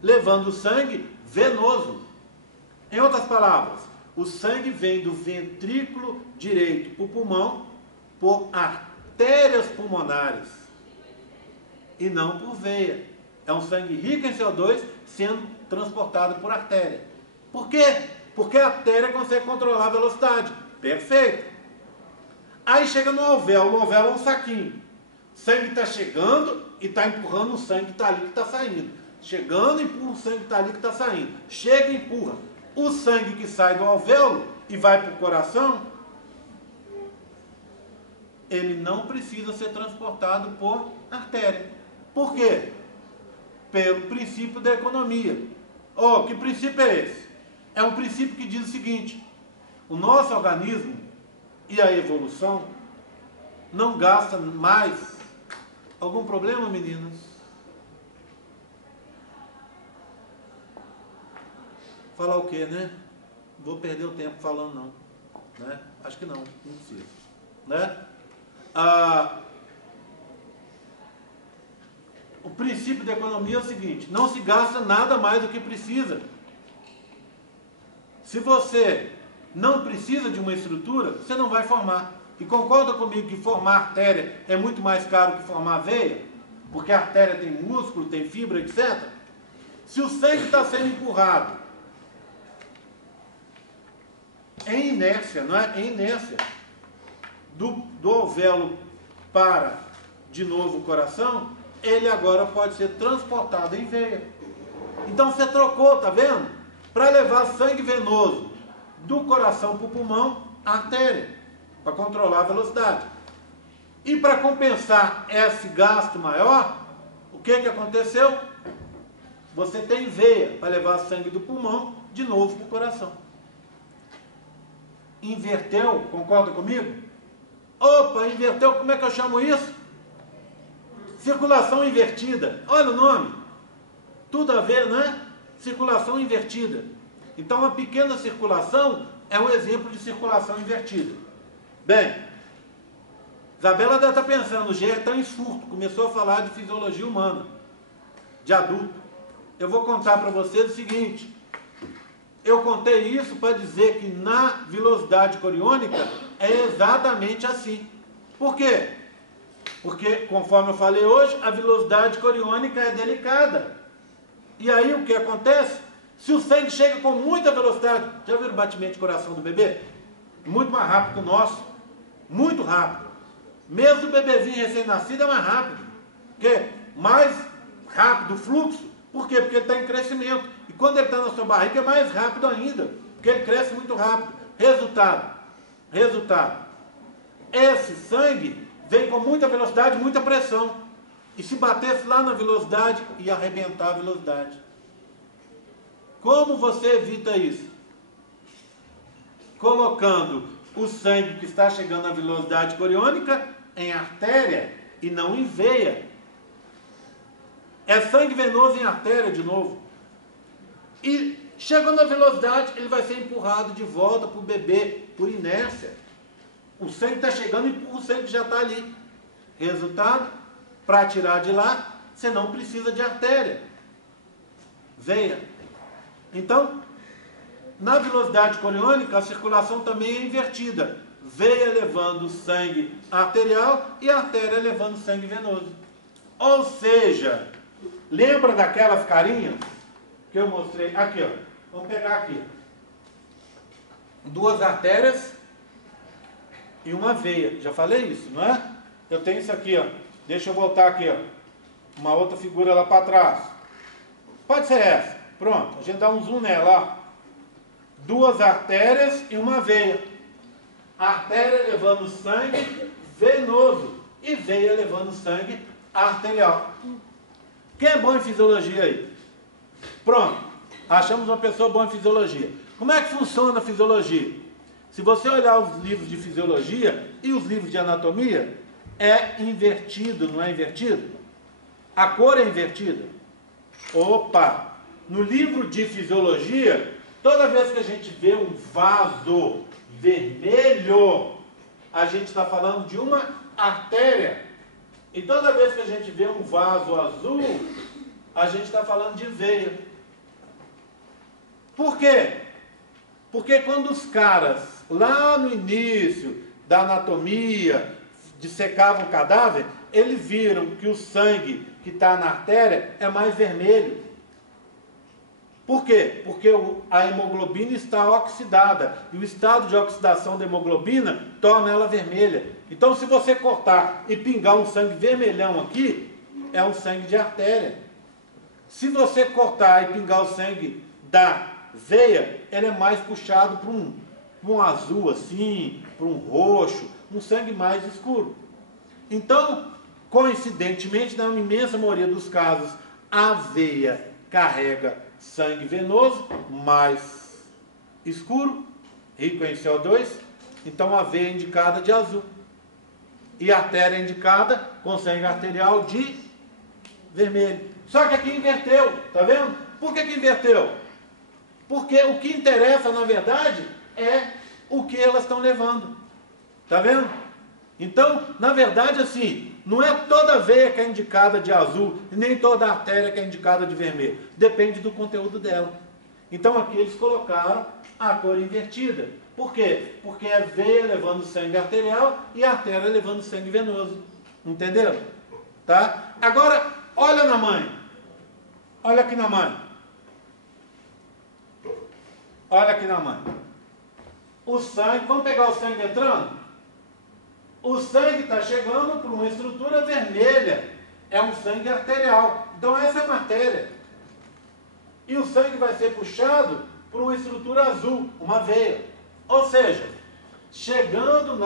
levando o sangue venoso. Em outras palavras, o sangue vem do ventrículo direito para o pulmão por artérias pulmonares e não por veia. É um sangue rico em CO2 sendo transportado por artéria. Por quê? Porque a artéria consegue controlar a velocidade. Perfeito. Aí chega no alvéolo. O alvéolo é um saquinho. O sangue está chegando e está empurrando o sangue que está ali que está saindo. Chegando, empurra o sangue que está ali que está saindo. Chega e empurra. O sangue que sai do alvéolo e vai para o coração, ele não precisa ser transportado por artéria. Por quê? Pelo princípio da economia. Oh, que princípio é esse? É um princípio que diz o seguinte: o nosso organismo e a evolução não gasta mais. Algum problema, meninas? Falar o quê, né? Vou perder o tempo falando não, né? Acho que não precisa, né? O princípio da economia é o seguinte: não se gasta nada mais do que precisa. Se você não precisa de uma estrutura, você não vai formar. E concorda comigo que formar artéria é muito mais caro que formar veia? Porque a artéria tem músculo, tem fibra, etc. Se o sangue está sendo empurrado em inércia, não é? Em inércia, do alvéolo para, de novo, o coração, ele agora pode ser transportado em veia. Então você trocou, tá vendo? Para levar sangue venoso do coração para o pulmão, a artéria, para controlar a velocidade. E para compensar esse gasto maior, o que aconteceu? Você tem veia para levar sangue do pulmão de novo para o coração. Inverteu, concorda comigo? Opa, inverteu, como é que eu chamo isso? Circulação invertida. Olha o nome. Tudo a ver, não é? Circulação invertida. Então, uma pequena circulação é um exemplo de circulação invertida. Bem, Isabela deve estar pensando, o Gê está em surto, começou a falar de fisiologia humana, de adulto. Eu vou contar para vocês o seguinte, eu contei isso para dizer que na velocidade coriônica é exatamente assim. Por quê? Porque, conforme eu falei hoje, a velocidade coriônica é delicada. E aí o que acontece? Se o sangue chega com muita velocidade, já viram o batimento de coração do bebê? Muito mais rápido que o nosso, muito rápido. Mesmo o bebezinho recém-nascido é mais rápido. Porque mais rápido o fluxo. Por quê? Porque ele está em crescimento. E quando ele está na sua barriga é mais rápido ainda. Porque ele cresce muito rápido. Resultado. Esse sangue vem com muita velocidade, muita pressão. E se batesse lá na velocidade, ia arrebentar a velocidade. Como você evita isso? Colocando o sangue que está chegando à velocidade coriônica em artéria e não em veia. É sangue venoso em artéria de novo. E chegando à velocidade, ele vai ser empurrado de volta para o bebê, por inércia. O sangue está chegando e empurra o sangue que já está ali. Resultado, para tirar de lá, você não precisa de artéria. Veia. Então, na velocidade coriônica, a circulação também é invertida. Veia levando sangue arterial e artéria levando sangue venoso. Ou seja, lembra daquelas carinhas que eu mostrei? Aqui, ó. Vamos pegar aqui. 2 artérias e uma veia. Já falei isso, não é? Eu tenho isso aqui, ó. Deixa eu voltar aqui, ó. Uma outra figura lá para trás. Pode ser essa. Pronto. A gente dá um zoom nela, ó. 2 artérias e uma veia. Artéria levando sangue venoso e veia levando sangue arterial. Quem é bom em fisiologia aí? Pronto. Achamos uma pessoa boa em fisiologia. Como é que funciona a fisiologia? Se você olhar os livros de fisiologia e os livros de anatomia, é invertido, não é invertido? A cor é invertida. Opa! No livro de fisiologia, toda vez que a gente vê um vaso vermelho, a gente está falando de uma artéria. E toda vez que a gente vê um vaso azul, a gente está falando de veia. Por quê? Porque quando os caras, lá no início da anatomia, dissecavam o cadáver, eles viram que o sangue que está na artéria é mais vermelho. Por quê? Porque a hemoglobina está oxidada. E o estado de oxidação da hemoglobina torna ela vermelha. Então, se você cortar e pingar um sangue vermelhão aqui, é um sangue de artéria. Se você cortar e pingar o sangue da veia, ele é mais puxado para um azul assim, para um roxo, um sangue mais escuro. Então, coincidentemente, na imensa maioria dos casos, a veia carrega sangue venoso mais escuro, rico em CO2, então a veia é indicada de azul. E a artéria é indicada com sangue arterial de vermelho. Só que aqui inverteu, tá vendo? Por que inverteu? Porque o que interessa, na verdade, é o que elas estão levando. Tá vendo? Então, na verdade, assim, não é toda veia que é indicada de azul, e nem toda artéria que é indicada de vermelho. Depende do conteúdo dela. Então, aqui eles colocaram a cor invertida. Por quê? Porque é veia levando sangue arterial e a artéria levando sangue venoso. Entenderam? Tá? Agora, olha na mãe. Olha aqui na mãe. Olha aqui na mãe. O sangue, vamos pegar o sangue entrando? O sangue está chegando por uma estrutura vermelha. É um sangue arterial. Então essa é uma artéria. E o sangue vai ser puxado por uma estrutura azul, uma veia. Ou seja, chegando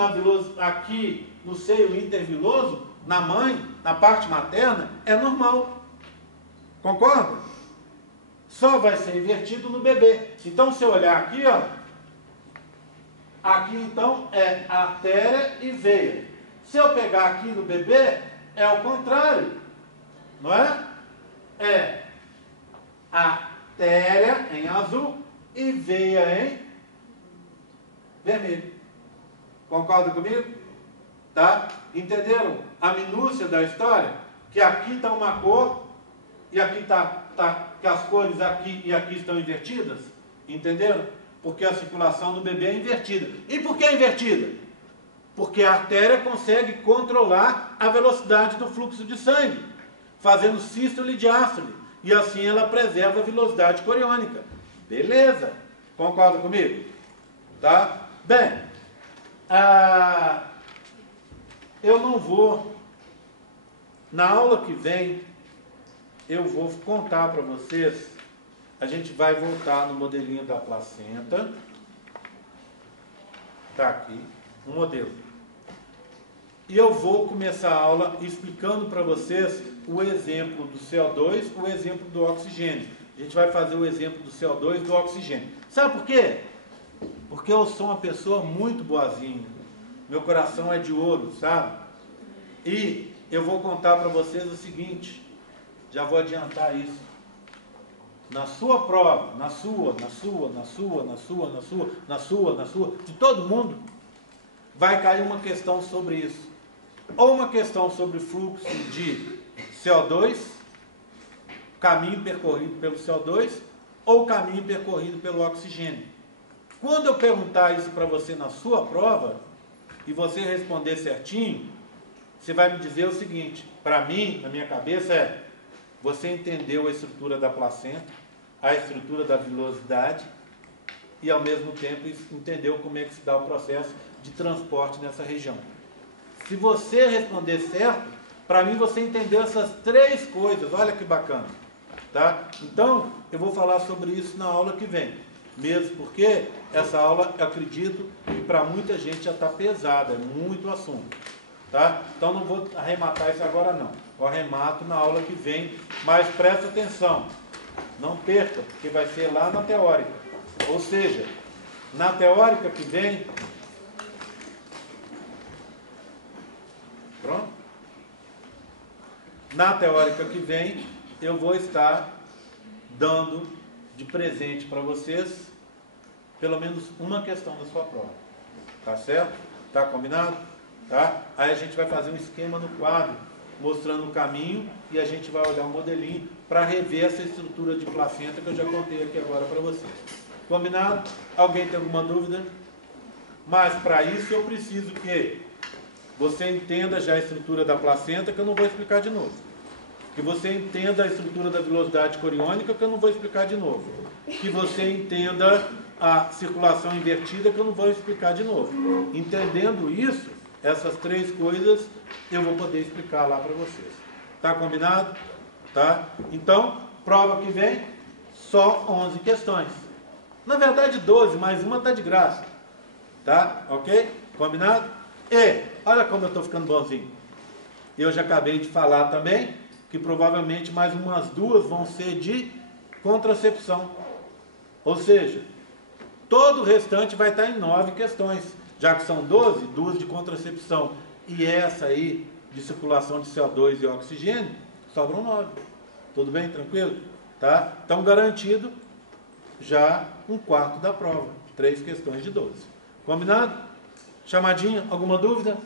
aqui no seio interviloso, na mãe, na parte materna, é normal. Concorda? Só vai ser invertido no bebê. Então se eu olhar aqui, ó, Aqui então é artéria e veia. Se eu pegar aqui no bebê, é o contrário, não é? É artéria em azul e veia em vermelho. Concorda comigo? Tá? Entenderam a minúcia da história? Que aqui está uma cor e aqui está que as cores aqui e aqui estão invertidas? Entenderam? Porque a circulação do bebê é invertida. E por que é invertida? Porque a artéria consegue controlar a velocidade do fluxo de sangue, fazendo sístole e diástole. E assim ela preserva a velocidade coriônica. Beleza? Concorda comigo? Tá? Bem, eu não vou, na aula que vem, eu vou contar para vocês, a gente vai voltar no modelinho da placenta. Está aqui, um modelo. E eu vou começar a aula explicando para vocês o exemplo do CO2, o exemplo do oxigênio. A gente vai fazer o exemplo do CO2 e do oxigênio. Sabe por quê? Porque eu sou uma pessoa muito boazinha. Meu coração é de ouro, sabe? E eu vou contar para vocês o seguinte, já vou adiantar isso. Na sua prova, na sua, de todo mundo, vai cair uma questão sobre isso. Ou uma questão sobre fluxo de CO2, caminho percorrido pelo CO2, ou caminho percorrido pelo oxigênio. Quando eu perguntar isso para você na sua prova, e você responder certinho, você vai me dizer o seguinte, para mim, na minha cabeça você entendeu a estrutura da placenta, a estrutura da vilosidade, e ao mesmo tempo entendeu como é que se dá o processo de transporte nessa região. Se você responder certo, para mim você entendeu essas três coisas, olha que bacana. Tá? Então, eu vou falar sobre isso na aula que vem. Mesmo porque essa aula, eu acredito que para muita gente já está pesada, é muito assunto. Tá? Então não vou arrematar isso agora não. Eu arremato na aula que vem, mas presta atenção. Não perca, porque vai ser lá na teórica. Ou seja, na teórica que vem... Pronto? Na teórica que vem, eu vou estar dando de presente para vocês pelo menos uma questão da sua prova. Tá certo? Tá combinado? Tá? Aí a gente vai fazer um esquema no quadro, mostrando o caminho, e a gente vai olhar um modelinho para rever essa estrutura de placenta que eu já contei aqui agora para vocês. Combinado? Alguém tem alguma dúvida? Mas para isso eu preciso que você entenda já a estrutura da placenta, que eu não vou explicar de novo. Que você entenda a estrutura da velocidade coriônica, que eu não vou explicar de novo. Que você entenda a circulação invertida, que eu não vou explicar de novo. Entendendo isso, essas três coisas, eu vou poder explicar lá para vocês. Tá combinado? Tá? Então, prova que vem, só 11 questões. Na verdade, 12, mais uma está de graça. Tá? Ok? Combinado? E, olha como eu estou ficando bonzinho. Eu já acabei de falar também que provavelmente mais umas duas vão ser de contracepção. Ou seja, todo o restante vai estar em 9 questões. Já que são 12, duas de contracepção e essa aí de circulação de CO2 e oxigênio, sobram 9. Tudo bem? Tranquilo? Tá? Então, garantido já um quarto da prova. 3 questões de 12. Combinado? Chamadinha? Alguma dúvida?